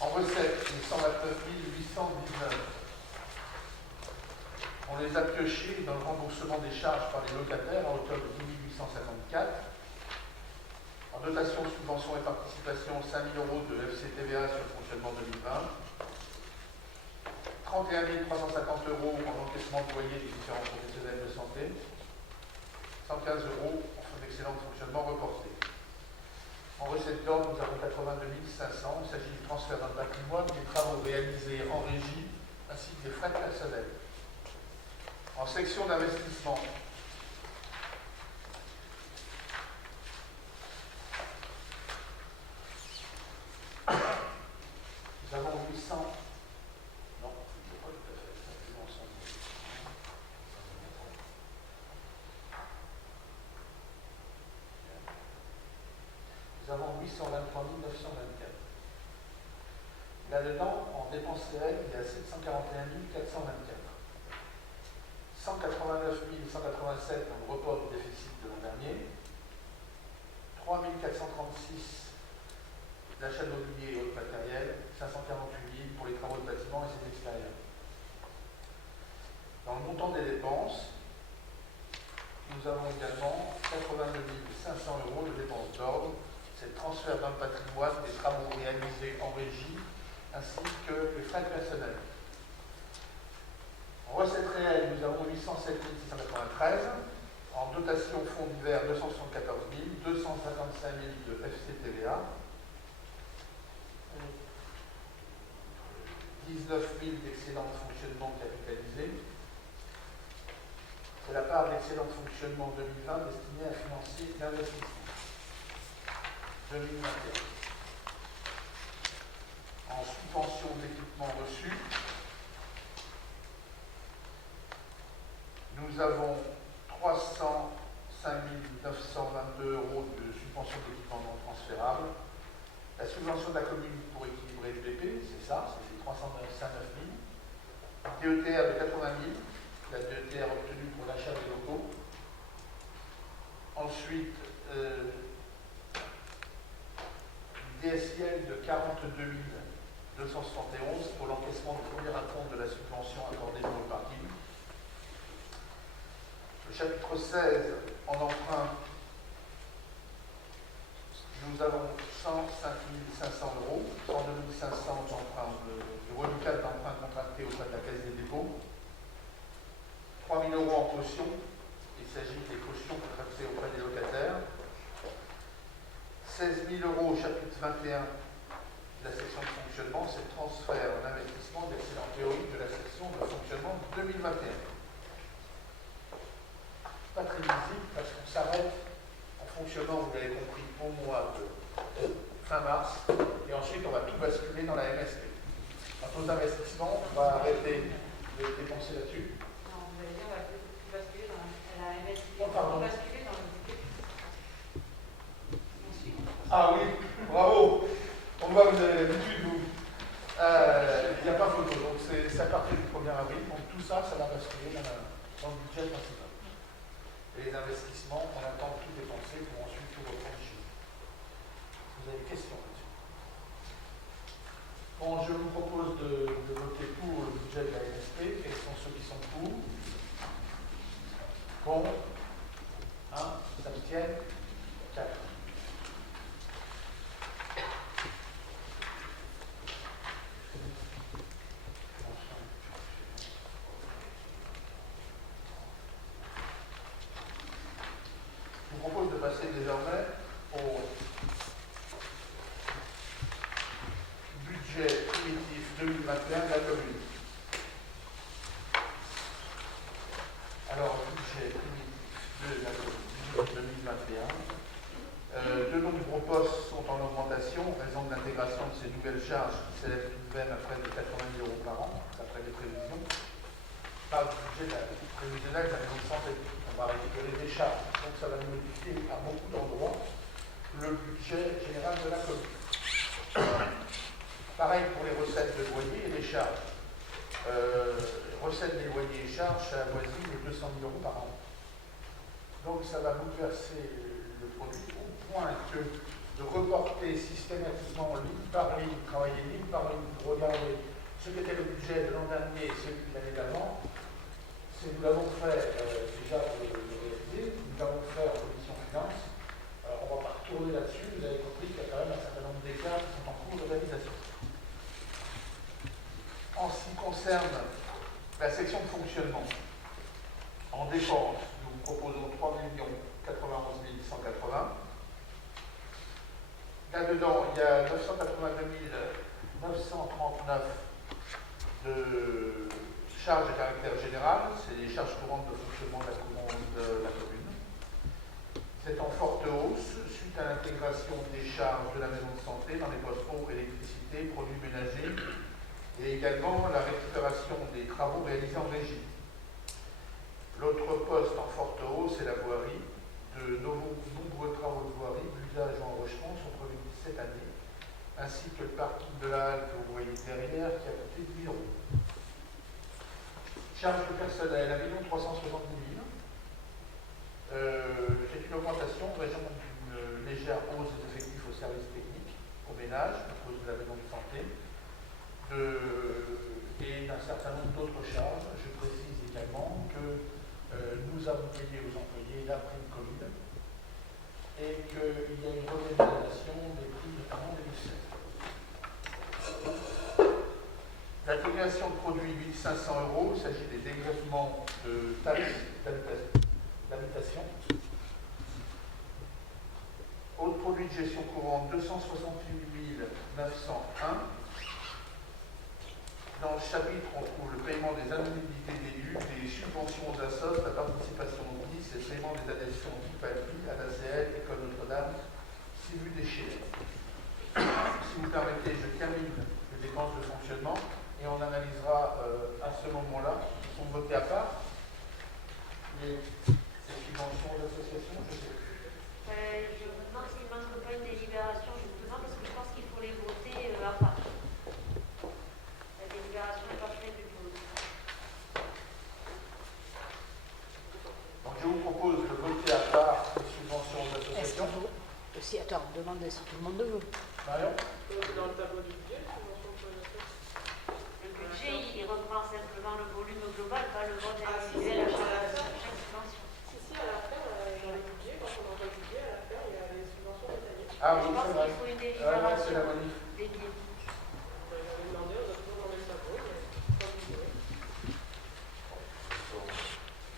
En recette, les 129 819. On les a piochés dans le remboursement des charges par les locataires à hauteur de 10 854. En dotation, subvention et participation, 5 000 € de FCTVA sur le fonctionnement 2020. 31 350 € en encaissement de loyer des différents professionnels de santé. 115 € en fonds d'excédent de fonctionnement reporté. En recette d'ordre, nous avons 82 500. Il s'agit du transfert d'un patrimoine, des travaux réalisés en régie, ainsi que des frais de personnel. En section d'investissement, nous avons 800. Non, je ne sais pas tout à fait. Ça fait ensemble. Nous avons 823 924. Là-dedans, en dépenses réelles, il y a 741 424. 189 187 dans le report du déficit de l'an dernier. 3 436 d'achat de mobilier et autres matériels. 548 000 pour les travaux de bâtiment et ses extérieurs. Dans le montant des dépenses, nous avons également 82 500 € de dépenses d'ordre. C'est le transfert d'un patrimoine, des travaux réalisés en régie, ainsi que les frais personnels. En recettes réelles, nous avons 807 693. En dotation fonds divers, 274 000, 255 000 de FCTVA, 19 000 d'excédent de fonctionnement capitalisé. C'est la part d'excédent de fonctionnement 2020 destinée à financer l'investissement 2021. En subvention d'équipement reçu, nous avons 305 922 € de subvention d'équipement non transférable. La subvention de la commune pour équilibrer le BP, c'est ça, c'est 359 000. DETR de 80 000, la DETR obtenue pour l'achat des locaux. Ensuite, DSIL de 42 271 pour l'encaissement du premier acompte de la subvention accordée pour le parking. Le chapitre 16, en emprunt, nous avons 105 500 €, 102 500 d'emprunt, du reliquat d'emprunt contracté auprès de la Caisse des dépôts, 3 000 € en caution, il s'agit des cautions contractées auprès des locataires, 16 000 € au chapitre 21 de la section de fonctionnement, c'est le transfert en investissement d'excédent théorique de la section de fonctionnement 2021. Pas très visible parce qu'on s'arrête en fonctionnant, vous l'avez compris, au mois de fin mars, et ensuite on va tout basculer dans la MSP. Quant aux investissements, on va arrêter de dépenser là-dessus. Non, vous allez dire, on va tout basculer dans la MSP. Oh, pardon. On va basculer dans le budget. Ensuite. Ah oui, bravo. On voit, vous avez l'habitude, vous. Il n'y a pas photo, donc c'est à partir du 1er avril. Donc tout ça, ça va basculer dans le budget principal. Et les investissements, on attend tout dépenser pour ensuite tout reprendre chez nous. Vous avez des questions là-dessus? Bon, je vous propose de voter pour le budget de la MSP. Quels sont ceux qui sont pour? Contre? 1, s'abstiennent? 4. Je vous propose de passer désormais au budget primitif 2021 de la commune. Alors, le budget primitif de la commune 2021. De nombreux postes sont en augmentation en raison de l'intégration de ces nouvelles charges qui s'élèvent tout de même à près de 80 000 € par an, d'après les prévisions. Je parle du budget prévisionnel de la maison de santé. On va récupérer des charges, donc ça va modifier à beaucoup d'endroits le budget général de la commune. Pareil pour les recettes de loyer et les charges. Recettes des loyers et charges, ça avoisine les 200 000 € par an. Donc ça va bouleverser le produit au point que de reporter systématiquement ligne par ligne, travailler ligne par ligne pour regarder ce qu'était le budget de l'an dernier et celui de l'année d'avant. Nous l'avons fait déjà pour le réaliser, nous l'avons fait en commission finance. Alors on ne va pas retourner là-dessus, vous avez compris qu'il y a quand même un certain nombre d'écarts qui sont en cours de réalisation. En ce qui concerne la section de fonctionnement, en dépenses, nous vous proposons 3 91 180. Là-dedans, il y a 982 939 de charges de caractère général, c'est les charges courantes de fonctionnement de la commune. C'est en forte hausse suite à l'intégration des charges de la maison de santé dans les postes eau, électricité, produits ménagers et également la récupération des travaux réalisés en régie. L'autre poste en forte hausse, c'est la voirie. De nombreux travaux de voirie, d'usage en Rochemont sont prévus cette année, ainsi que le parking de la halle que vous voyez derrière qui a coûté 10 €. Charge de personnel, 1 370 000. C'est une augmentation en raison d'une légère hausse des effectifs au service technique, au ménage, à cause de la maison de santé, et d'un certain nombre d'autres charges. Je précise également que nous avons payé aux employés la prime Covid et qu'il y a une revalorisation des prix, notamment des lycées. La dégrégation de produits 1 500 €, il s'agit des dégrèvements de taxes d'habitation. d'habitation. Autres produits de gestion courante, 268 901. Dans le chapitre, on trouve le paiement des indemnités d'élus, des subventions aux assos, la participation au BIS, le paiement des adhésions au PAPI, à l'ACL, École Notre-Dame, Civu déchets. Si vous permettez, je termine les dépenses de fonctionnement et on analysera à ce moment-là, sont votés à part, les subventions aux associations, je sais. Je me demande s'il ne manque pas une délibération justement parce que je pense qu'il faut les voter à part. La délibération n'est pas faite du tout. Donc je vous propose de voter à part les subventions aux associations. Aussi, attends, on demande si tout le monde veut. Marion? Dans le tableau du budget, Le budget, il reprend simplement le volume global, pas le vote individuel à chaque subvention. Si, à la fin, dans le budget, quand on envoie le budget, à la fin, il y a les subventions détaillées. Ah Je oui, pense c'est vrai. qu'il faut une Ah ouais, délibération c'est la manif. dédiée. J'avais demandé, on a toujours demandé le tableau, mais pas du tout.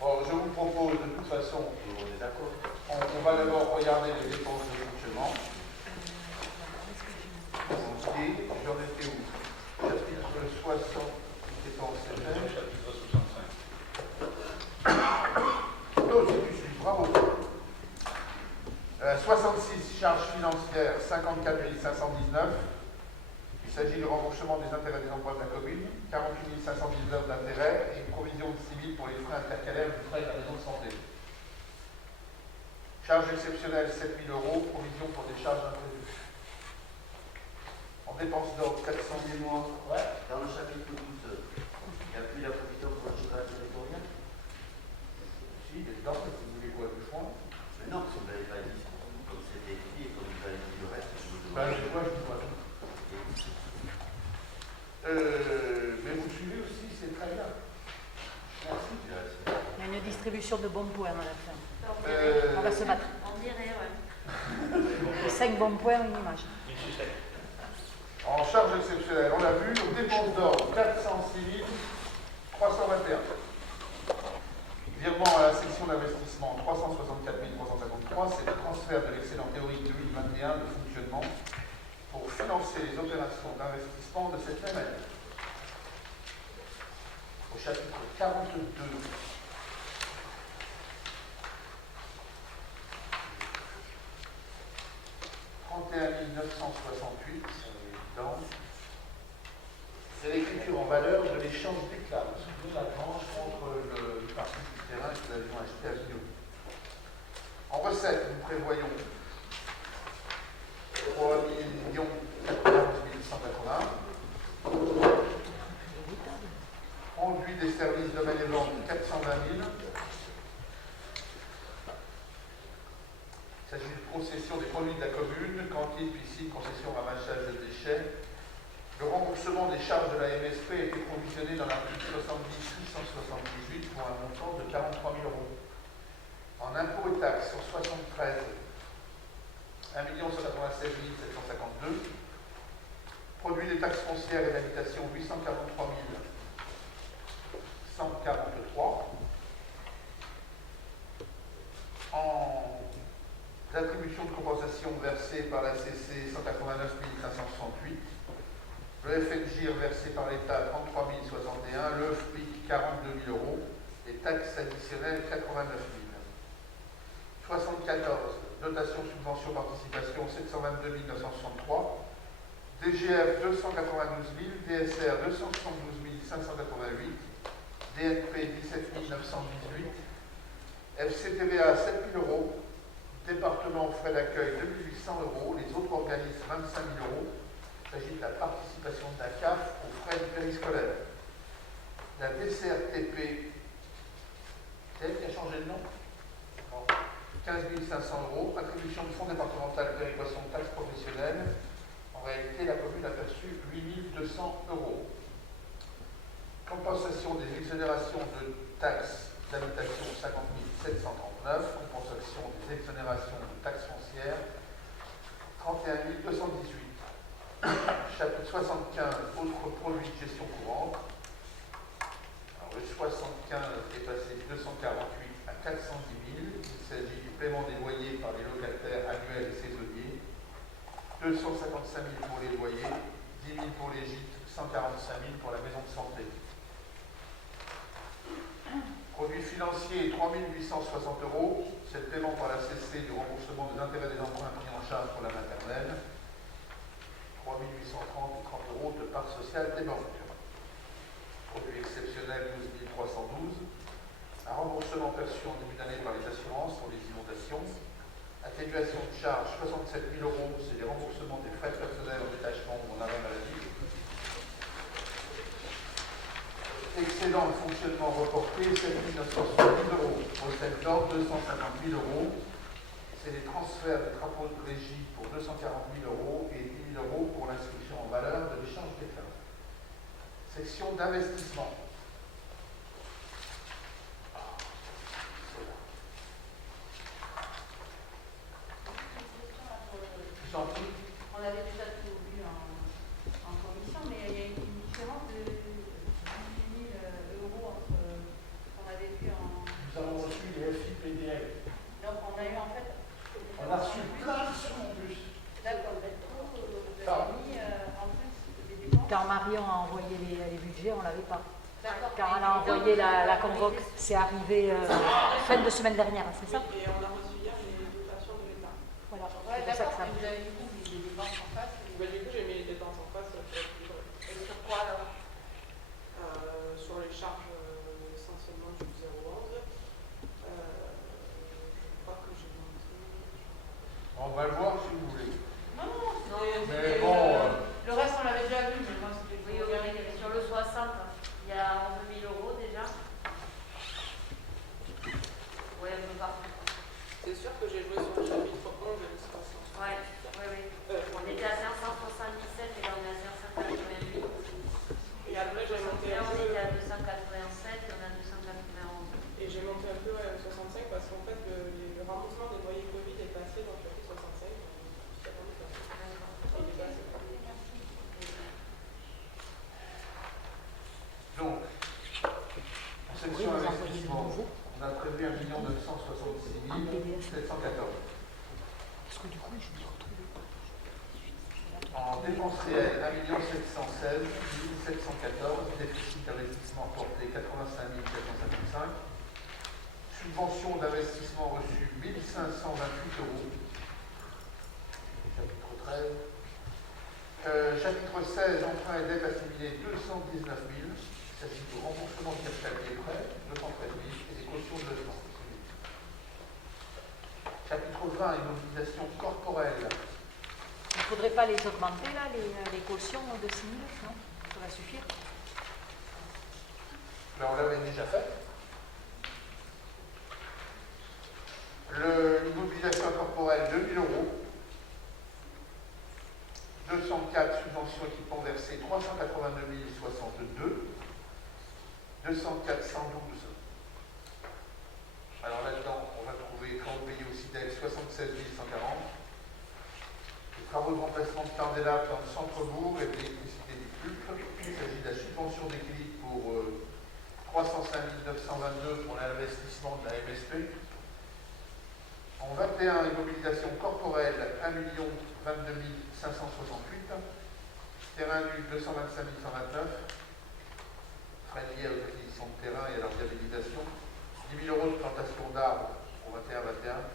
Bon, je vous propose de toute façon, on est d'accord, on va d'abord regarder les dépenses de fonctionnement. J'en étais où? Chapitre 60, dépenses CFM. Chapitre 65. Non, c'est du suivi, bravo. 66, charges financières, 54 519. Il s'agit du remboursement des intérêts des emprunts de la commune, 48 519 d'intérêts et une provision civile pour les frais intercalaires du frais de la maison de santé. Charges exceptionnelles, 7 000 €, provision pour des charges imprévues. En dépenses d'ordre, 400 000 mois. Ouais. Dans le chapitre 12, il n'y a plus la provision pour le chômage territorial? Si, il est dedans, mais vous voulez quoi, du foin? Mais non, parce que vous ne l'avez pas dit, comme c'était écrit et comme vous avez dit le reste, je vous Ben, demande. je vois, je vois tout. Mais vous suivez aussi, c'est très bien. Merci. Il y a une distribution de bons points à la fin. Euh, On va se battre. On dirait, ouais. Les 5 bons points, une image. En charge exceptionnelle, on l'a vu, aux dépenses d'ordre, 406 321. Virement à la section d'investissement, 364 353, c'est le transfert de l'excédent théorique 2021 de fonctionnement pour financer les opérations d'investissement de cette même année. Au chapitre 42. C'est l'écriture en valeur de l'échange d'éclats. Vous vous souvenez la tranche entre le parti du terrain que nous avions acheté à Guillaume. En recette, nous prévoyons 3 91 180. Conduit des services domaine et vente, 420 000. Il s'agit de concession des produits de la commune, cantine, piscine, concession ramassage de déchets. Le remboursement des charges de la MSP a été provisionné dans l'article 70-678 pour un montant de 43 000 €. En impôts et taxes sur 73, 1 196 752. Produit des taxes foncières et d'habitation, 843 143. En attribution de compensation versée par la CC, 189 568. Le FNJ versé par l'État, 33 061. Le FPIC, 42 000 €. Les taxes additionnelles, 89 000. 74. Dotation, subvention, participation, 722 963. DGF, 292 000. DSR, 272 588. DNP, 17 918. FCTVA, 7 000 €. Département frais d'accueil, 2 800 €. Les autres organismes, 25 000 €. Il s'agit de la participation de la CAF aux frais du périscolaire. La DCRTP, c'est elle qui a changé de nom, 15 500 €. Attribution de fonds départemental péréquation de taxes professionnelles. En réalité, la commune a perçu 8 200 €. Compensation des exonérations de taxes d'habitation, 50 739. Compensation des exonérations de taxes foncières, 31 218. Chapitre 75, autres produits de gestion courante. Alors, le 75 est passé de 248 à 410 000. Il s'agit du paiement des loyers par les locataires annuels et saisonniers. 255 000 pour les loyers, 10 000 pour les gîtes, 145 000 pour la maison de santé. Produit financier 3 860 €, c'est le paiement par la CC du remboursement des intérêts des emprunts pris en charge pour la maternelle. 3 830 et 30 € de part sociale des banques. Produit exceptionnel 12 312. Un remboursement perçu en début d'année par les assurances pour les inondations. Atténuation de charge 67 000 €, c'est les remboursements des frais personnels en détachement ou en arrêt maladie. Excédent de fonctionnement reporté 7 970 €. Recette d'ordre 250 000 €. C'est les transferts des travaux de régie pour 240 000 € et 10 000 € pour l'inscription en valeur de l'échange des fermes. Section d'investissement. On avait déjà tout vu en commission, mais il y a une différence de 18 000 € entre ce qu'on avait vu en... Nous avons reçu les FIPDL. Donc on a eu en fait... On a reçu plein de sous en plus. D'accord, vous avez mis en plus des dépenses. Quand Marion a envoyé les budgets, on ne l'avait pas. D'accord. Quand elle a envoyé la convoque, c'est arrivé fin de semaine dernière, c'est ça? Et on a reçu hier les dotations de l'État. Voilà. Ouais, C'est pour ça d'accord, que ça... mais vous avez du coup mis des dépenses en face. Bah, du coup, j'ai mis les dépenses en face. Et sur quoi alors? Sur les charges, essentiellement du 011. Je crois que j'ai monté. On va le voir si vous voulez. Non, non, Mais bon, le reste on l'avait déjà vu, mais moi c'était... Oui, sur le 60, il y a 11 000 € déjà. Oui, un peu partout. C'est sûr que j'ai joué sur le chapitre 11 et le 60. Ouais, oui. On était à 577 et là on est à 588. Et après, j'ai monté Là un on peu. était à 287 et on a 291. Et j'ai monté un peu à 65 parce qu'en fait, le remboursement des loyers Covid est passé dans le chapitre 65. Il est passé. donc, en section Oui, vous envoyez le investissement, nouveau. on a prévu 1 966 714. Parce que du coup, je me retrouve. En dépenses réelles, 1 716 714. Déficit d'investissement porté 85 455. Subvention d'investissement reçue 1 528 €. Chapitre 13. Chapitre 16, emprunt et dette assimilée 219 000. Il s'agit du remboursement de capital des prêts, 213 000, et des cautions de logement. Chapitre 20, immobilisation corporelle. Il ne faudrait pas les augmenter, là, les cautions de 6 000, non? Ça va suffire. Là, on l'avait déjà fait. L'immobilisation corporelle, 2 000 €. 204 subventions équipement versées, 382 062. 204 112. Alors là-dedans, on va trouver travaux payés au SIDEX 76 140. Les travaux de remplacement de candélabres dans le centre-bourg et de l'électricité du PUC. Il s'agit de la subvention d'équilibre pour 305 922 pour l'investissement de la MSP. En 21, immobilisation corporelle, 1 022 568. Terrain nu, 225 129. Frais liés aux acquisitions de terrain et à leur viabilisation. 10 000 € de plantation d'arbres au 21-21.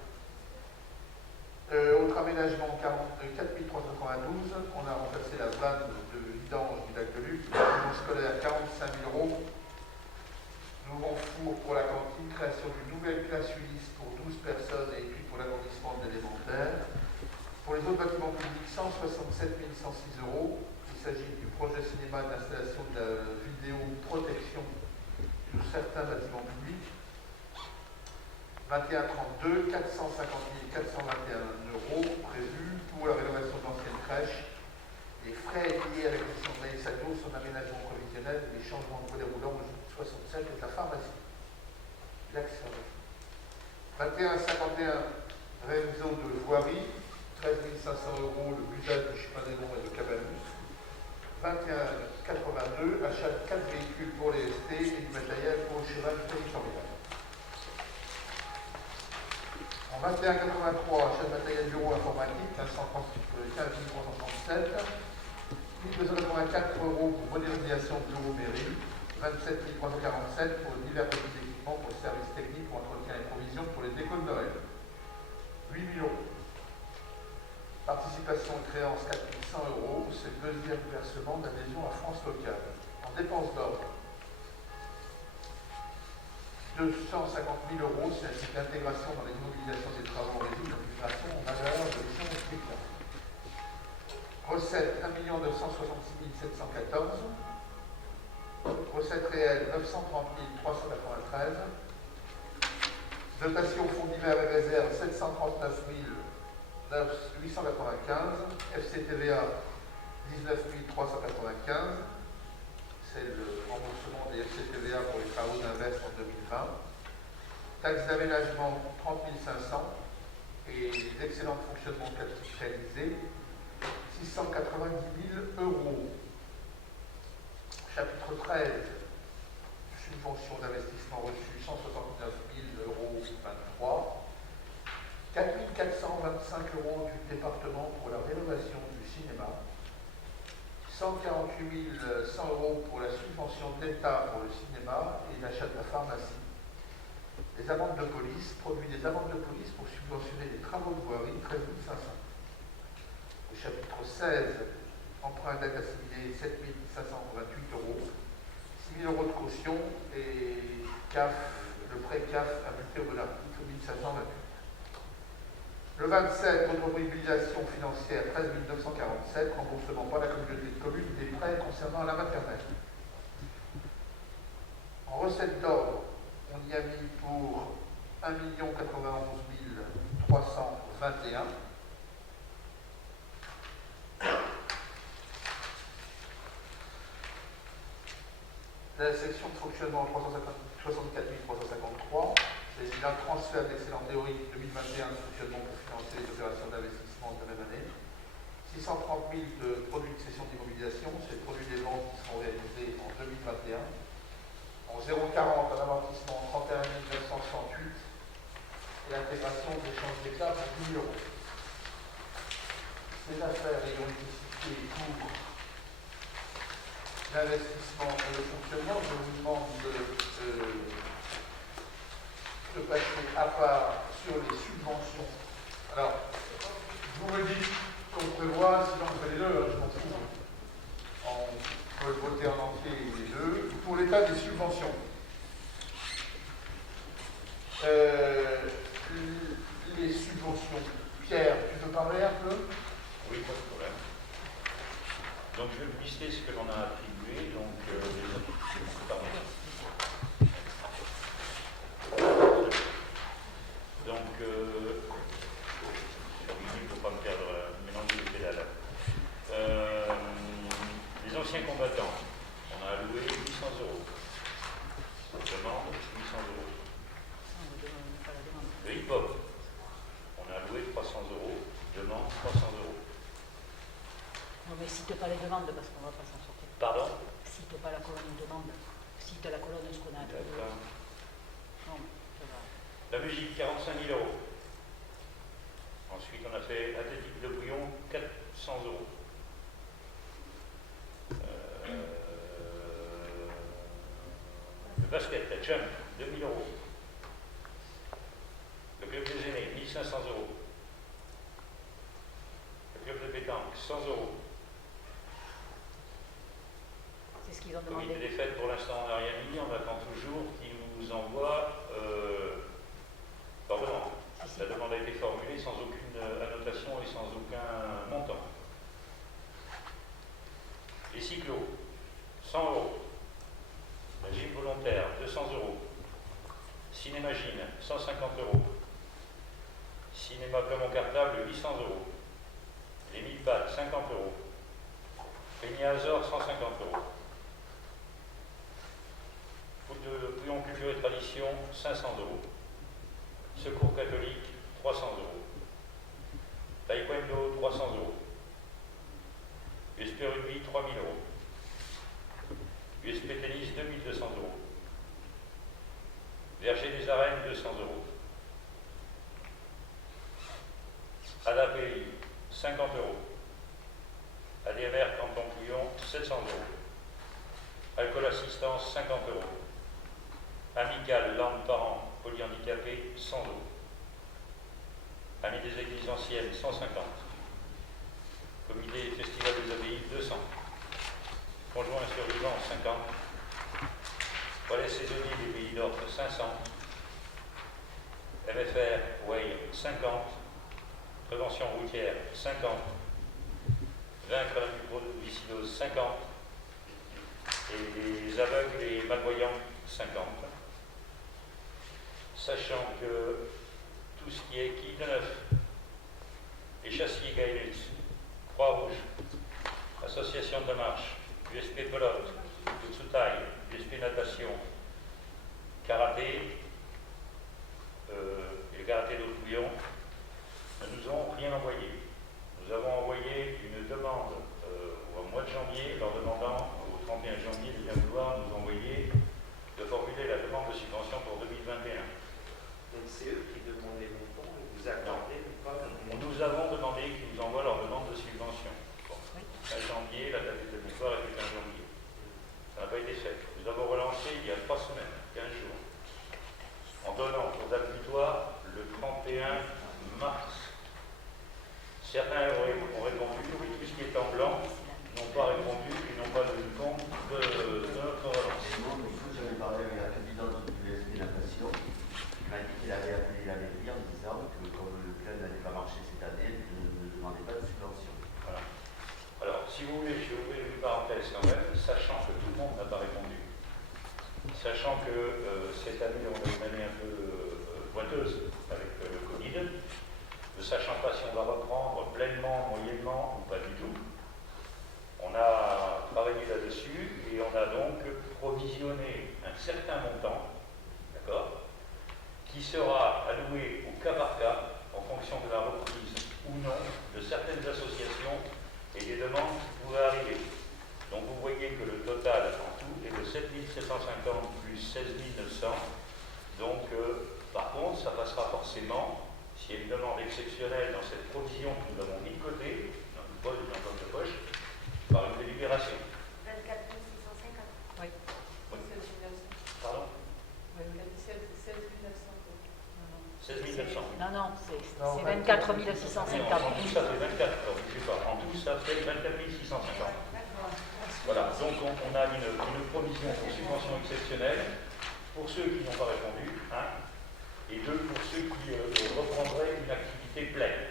Autre aménagement, 4 392. On a remplacé la vanne de vidange du lac de Luc. Logement scolaire, 45 000 €. Nouveau four pour la cantine. Création d'une nouvelle classe Ulysse pour 12 personnes et puis pour l'agrandissement de l'élémentaire. Pour les autres bâtiments publics, 167 106 €. Il s'agit du projet cinéma d'installation de la vidéoprotection sur certains bâtiments publics. 21-32, 450 421 € prévus pour la rénovation de l'ancienne crèche. Les frais liés à l'acquisition de Maïs Aglo, son aménagement provisionnel et les changements de volets roulants au 67 de la pharmacie. L'action. 21-51, réseau de voirie. 13 500 € le busage du chemin des Monts et de Cabanus. 21-82, achat de 4 véhicules pour les ST et du matériel pour le chemin territorial. 21,83, achat de matériel bureau informatique, 15 337. 1284 euros pour modernisation de bureau mairie. 27 347 pour divers petits équipements pour le service technique pour entretien et provision pour les écoles de Noël. 8 000 euros. Participation et créance 4 100 euros, c'est le deuxième versement d'adhésion à France Locale. En dépenses d'ordre, 250 000 euros, c'est un site d'intégration dans les immobilisations des travaux en réseau d'intégration en valeur de l'échange spectacle. Recettes 1 966 714. Recettes réelles 930 393. Dotation fonds divers et réserves 739 895. FCTVA 19 395. C'est le remboursement des FCTVA pour les travaux d'Invest en 2020. Taxes d'aménagement 30 500 et les excellents fonctionnements capitalisés 690 000 euros. Chapitre 13, subvention d'investissement reçue 169 000 euros 23. 4 425 euros du département pour la rénovation du cinéma. 148 100 euros pour la subvention de l'État pour le cinéma et l'achat de la pharmacie. Les amendes de police, produit des amendes de police pour subventionner les travaux de voirie, 13 500. Au chapitre 16, emprunt dette assimilée, 7 528 euros. 6 000 euros de caution et CAF, le prêt CAF imputé au bon article 1528. Le 27, autre mobilisation financière, 13 947, remboursement par la communauté de communes des prêts concernant la maternelle. En recette d'ordre, on y a mis pour 1 91 321. La section de fonctionnement 64 353, c'est un transfert d'excellent théorique 2021 de fonctionnement pour financer les opérations d'investissement de la même année. 630 000 de produits de cession d'immobilisation, c'est le produit des ventes qui seront réalisées en 2021. En 0,40, un amortissement 31 968 et l'intégration d'échanges d'éclats pour 10 000 euros. Ces affaires ayant été situées pour l'investissement et le fonctionnement, je vous demande de passer à part sur les subventions. Alors, vous me dites qu'on prévoit, sinon on fait les deux, je m'en fous. On peut voter en entier les deux. Pour l'état des subventions, les subventions. Pierre, tu peux parler un peu? Oui, pas de problème. Donc je vais vous lister ce que l'on a attribué. Donc, pardon. Donc, il ne faut pas me perdre, mélanger les pédales. Les anciens combattants, on a alloué 800 euros. On demande 800 euros. Le hip-hop, on a alloué 300 euros. Demande 300 euros. Non, mais cite pas les demandes parce qu'on ne va pas s'en sortir. Pardon? Cite pas la colonne demande. Cite la colonne ce qu'on a attribué. D'accord. Non, ça va. La musique, 45 000 euros. Ensuite, on a fait athlétique de bouillon, 400 euros. Le basket, la jump, 2 000 euros. Le club des aînés, 1 500 euros. Le club de pétanque, 100 euros. C'est ce qu'ils ont Comité demandé. des fêtes, pour l'instant, on n'a rien mis. On attend toujours qu'ils nous envoient leur demande. La demande a été formulée sans aucune annotation et sans aucun montant. Les cyclos, 100 euros. La gym volontaire, 200 euros. Cinémagine, 150 euros. Cinéma Clermont Cartable, 800 euros. Les 1000 pattes, 50 euros. Peigné Azor, 150 euros. Foot de Bouillon Culture et Tradition, 500 euros. Secours catholique, 300 euros. Taekwondo, 300 euros. USP Rugby, 3000 euros. USP Tennis, 2200 euros. Verger des Arènes, 200 euros. ADAPI, 50 €. ADMR Canton Couillon, 700 €. Alcool Assistance, 50 €. Amical Landes Parents Polyhandicapés, 100 €. Amis des Églises Anciennes, 150. Comité Festival des Abbayes, 200. Conjoints survivants, 50. Relais saisonnier des Pays d'Orte, 500. MFR, Way, 50. Prévention routière, 50. Vaincre la microdoulicidose, 50. Et les aveugles et malvoyants, 50. Sachant que tout ce qui est équipe de neuf, les châssis Gaëlitz, Croix-Rouge, Association de marche, USP pelote, Utsutai, USP natation, karaté, et le karaté de Couillon, ne nous ont rien envoyé. Nous avons envoyé une demande au mois de janvier, leur demandant au 31 janvier de bien vouloir nous envoyer, de formuler la demande de subvention pour 2021. Donc c'est eux qui demandaient les montants et vous accordez ou pas? Nous avons demandé qu'ils nous envoient leur demande de subvention. Bon. 1 janvier, la date de victoire est le 15 janvier. Ça n'a pas été fait. Nous avons relancé il y a 3 semaines, 15 jours, en donnant pour date butoir le 31 mars. Certains ont répondu, oui, tout ce qui est en blanc, n'ont pas répondu et n'ont pas tenu compte de notre relance. J'avais parlé avec la présidente de l'USP Natation, qui m'a dit qu'elle avait appelé la mairie en disant que comme le club n'allait pas marcher cette année, elle ne demandait pas de subvention. Voilà. Alors, si vous voulez, je vais ouvrir une parenthèse quand même, sachant que tout le monde n'a pas répondu. Sachant que cette année, on a une année un peu boiteuse avec le Covid, ne sachant pas si on va reprendre pleinement, moyennement ou pas du tout. On a travaillé là-dessus et on a donc provisionné un certain montant, d'accord, qui sera alloué au cas par cas en fonction de la reprise ou non de certaines associations et des demandes qui pourraient arriver. Donc vous voyez que le total en tout est de 7 750 plus 16 900. Donc par contre, ça passera forcément, s'il y a une demande exceptionnelle dans cette provision que nous avons mis de côté, dans une poche, dans notre poche, par une délibération. 24 650. Oui. Oui. 16 900. Pardon? Oui, vous l'avez dit 16 900. 16 900. Non, c'est Non, 24 Non, 650. en tout, ça fait 24. Alors, je sais pas. En tout, ça fait 24 650. Voilà. Donc, on a une provision pour subvention exceptionnelle pour ceux qui n'ont pas répondu, hein, et 2 pour ceux qui reprendraient une activité pleine,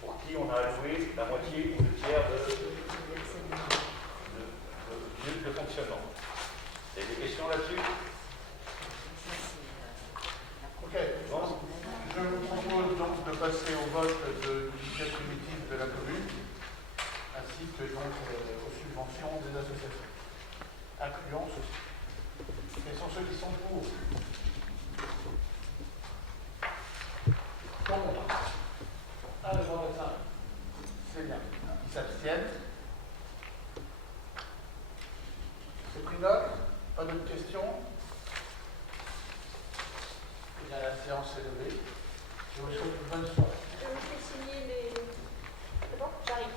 pour qui on a alloué la moitié ou le tiers de fonctionnement. Vous avez des questions là-dessus? Ok. Bon. Je vous propose donc de passer au vote de l'unité primitive de la commune, ainsi que donc aux subventions des associations, incluant ceux-ci. Quels sont ceux qui sont pour? Contre? 1, 2, 3, 4, 5. C'est bien. Ils s'abstiennent. C'est pris note? Pas d'autres questions? Eh bien, la séance est levée. Je vous souhaite une bonne soirée. Je vous fais signer les... C'est bon? J'arrive.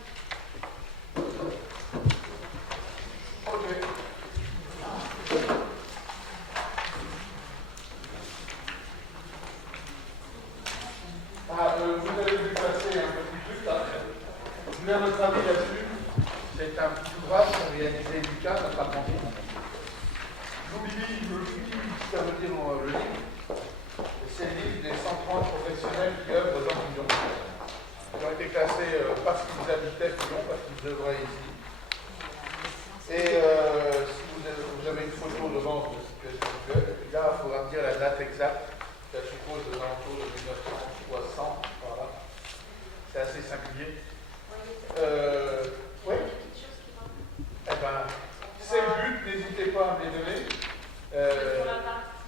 Ok. Vous avez vu passer un petit truc là. Je voulais notre avis là-dessus. C'est un petit ouvrage réalisé Lucas, notre apprenti. J'oublie, ça veut dire le livre. C'est le livre des 130 professionnels qui œuvrent dans Lyon. Ils ont été classés parce qu'ils habitaient Lyon, parce qu'ils œuvraient ici. Et si vous avez une photo devant de la situation actuelle, et puis là, il faudra me dire la date exacte. Je suppose aux alentours de 1960. Voilà. C'est assez singulier. Oui. Eh bien, c'est le but, n'hésitez pas à me les donner. Sur la partie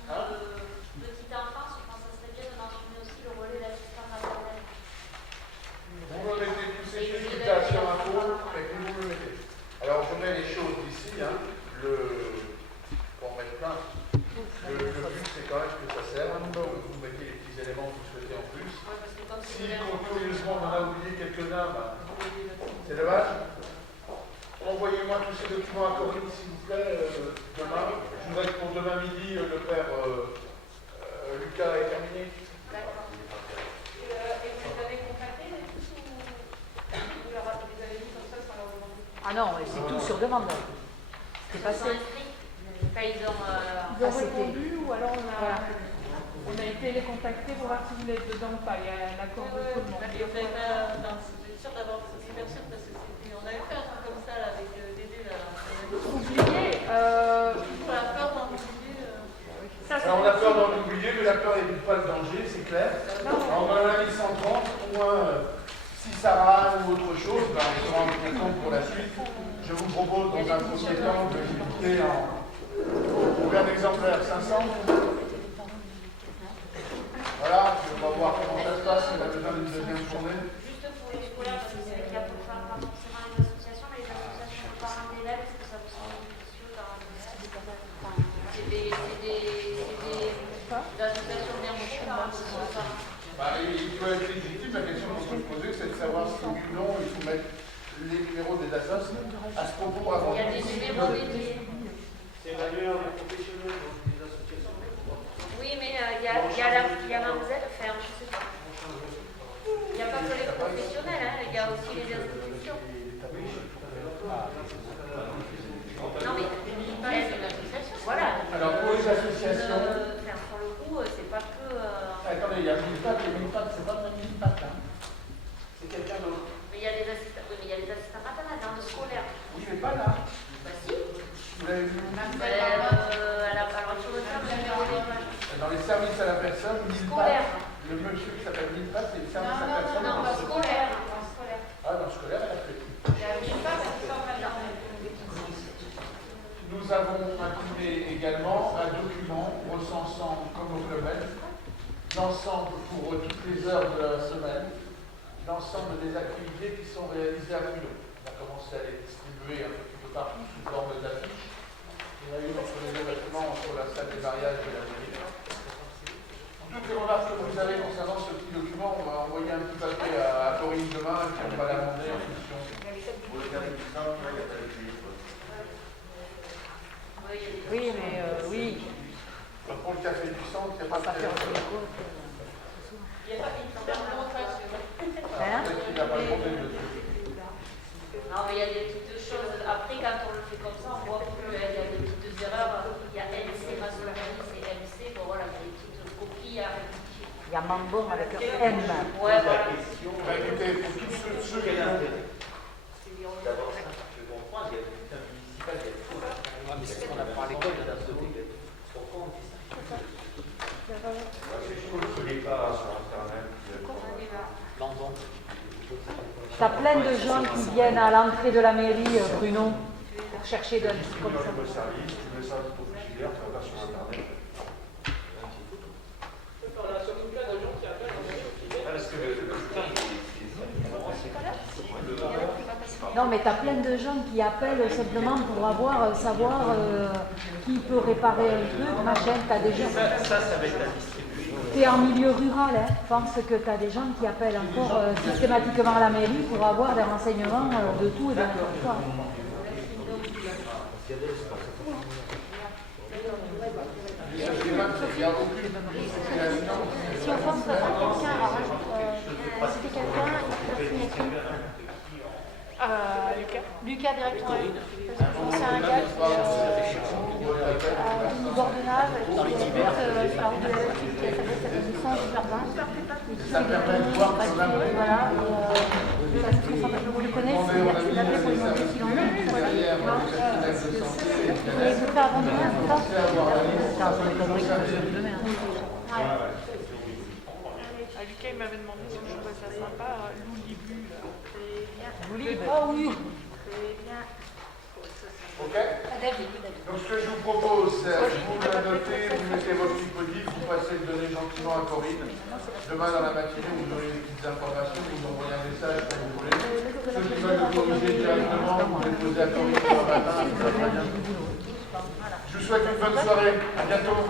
petite enfance, je pense que ça serait bien de mentionner aussi le relais d'assistant maternel. Vous me mettez tous ces chiffres sur info, et puis vous me mettez. Alors, je mets les choses ici, hein, pour en mettre plein. Le but, c'est quand même que ça serve. Vous mettez les petits éléments que vous souhaitez en plus. Si, curieusement, on en a oublié plaît, demain. Je voudrais que pour demain midi, le père Lucas ait terminé. D'accord. Et vous les avez contactés, les tous, ou vous les avez mis comme ça sans leur demander? Ah non, c'est tout sur demande. C'est Ils passé. sont inscrits. Enfin, ils ont. Ils ont répondu ou alors on a été les contacter pour voir si vous êtes dedans ou pas. Il y a un accord de tout le monde. Et vous n'avez pas. Vous êtes sûr d'avoir ces personnes parce que on avait fait un truc comme ça là, avec Dédé là. Oubliez, On a peur d'en oublier. Alors on a peur d'en oublier, mais la peur n'évite pas le danger, c'est clair. Alors on en a mis 130, au moins si ça rame ou autre chose, ben, on se rend compte pour la suite. Je vous propose dans un premier temps de limiter en combien d'exemplaires, 500. Voilà, puis on va voir comment ça se passe, si on a besoin d'une deuxième journée. Juste pour les scolaires, parce que c'est vrai qu'il y a pas forcément les associations, mais les associations de parents d'élèves, est-ce que ça vous semble judicieux quand même? C'est des associations bien motivées quand même. Bah, il peut être légitime, la question qu'on peut se poser, c'est de savoir si oui ou non il faut mettre les numéros des assos à ce propos avant. Il y a des numéros dédiés. C'est l'annuaire des professionnels donc des associations. Oui, mais il y a Mademoiselle, enfin, je sais pas. Il n'y a pas que les professionnels, hein, il y a aussi les institutions. Non, mais c'est une association. Voilà. Alors pour les associations. Pour le coup, c'est pas que. Attendez, il y a Milpat, c'est pas le même Milpat là. C'est quelqu'un d'autre. Mais il y a des assistants, oui, mais il y a des assistants maternels dans le scolaire. Il n'est pas là. Bah si. Vous l'avez vu Alors, sur le terme, dans les services à la personne, scolaire. Le monsieur qui s'appelle Milpat, c'est le service à la personne. Non, pas scolaire. Ah, dans le scolaire, elle a fait. Il y a une part d'assistants maternels. Nous avons imprimé également un document recensant, comme au Club Med, l'ensemble pour toutes les heures de la semaine, l'ensemble des activités qui sont réalisées à Bruno. On a commencé à les distribuer un peu partout sous forme d'affiches. Il y en a eu entre les événements, entre la salle des mariages et la mairie. Toutes les remarques que vous avez concernant ce petit document, on va envoyer un petit papier à Corinne demain et puis on va l'amender en fonction. Pour le carré du centre, il n'y a pas de téléphone. Oui, mais oui. Pour le café du centre, il n'y a pas de téléphone. Il n'y a pas de démonstration. Hein? Peut-être qu'il n'a pas demandé de truc. Non, mais il y a des petites choses. Après, quand on le fait comme ça, on voit qu'il y a des petites erreurs. Il y a LC maçonnerie, c'est MC. Bon, voilà, il y a des petites copies à rectifier. Il y a Mambo avec un M. Ouais, voilà. Bah, écoutez, pour tous ceux qui ont... D'abord, je comprends, il y a le bulletin municipal, il y a tout. Mais c'est ce qu'on apprend à l'école de la société. Pourquoi on dit ça? Je ne connais pas sur Internet. T'as plein de gens qui viennent à l'entrée de la mairie, Bruno, pour chercher de la comme ça. Tu mets le service auxiliaire, tu vas sur Internet. On a surtout plein de gens qui appellent en mairie ou qui viennent. Parce que le bulletin, Non, mais t'as plein de gens qui appellent simplement pour savoir qui peut réparer un truc, machin. T'as des gens. Ça va être la distribution. T'es en milieu rural, hein. Je pense que t'as des gens qui appellent encore systématiquement à la mairie pour avoir des renseignements de tout et de n'importe quoi. Il n'y a aucune Si on pense à quelqu'un, c'était quelqu'un, Lucas directement. C'est un gars qui a une bordenave qui habite sur la route de la Lafitte, qui s'appelle Mission Supervin. Ça permet de voir que voilà, vous le connaissez, c'est d'appeler pour lui demander s'il en est. Et vous faire avant demain, c'est ça? C'est un peu les conneries que je vais donner. Lucas, il m'avait demandé si je trouvais ça sympa, Loulibu, là. Loulibu. Oh oui. Ok. Donc ce que je vous propose, c'est vous la notez, vous mettez votre typodique, vous passez le donner gentiment à Corinne. Demain dans la matinée, vous aurez des petites informations, vous envoyez un message quand vous voulez. Ceux qui veulent le corriger directement, vous les posez à Corinne demain matin, ça va très bien. Je vous souhaite une bonne soirée. À bientôt.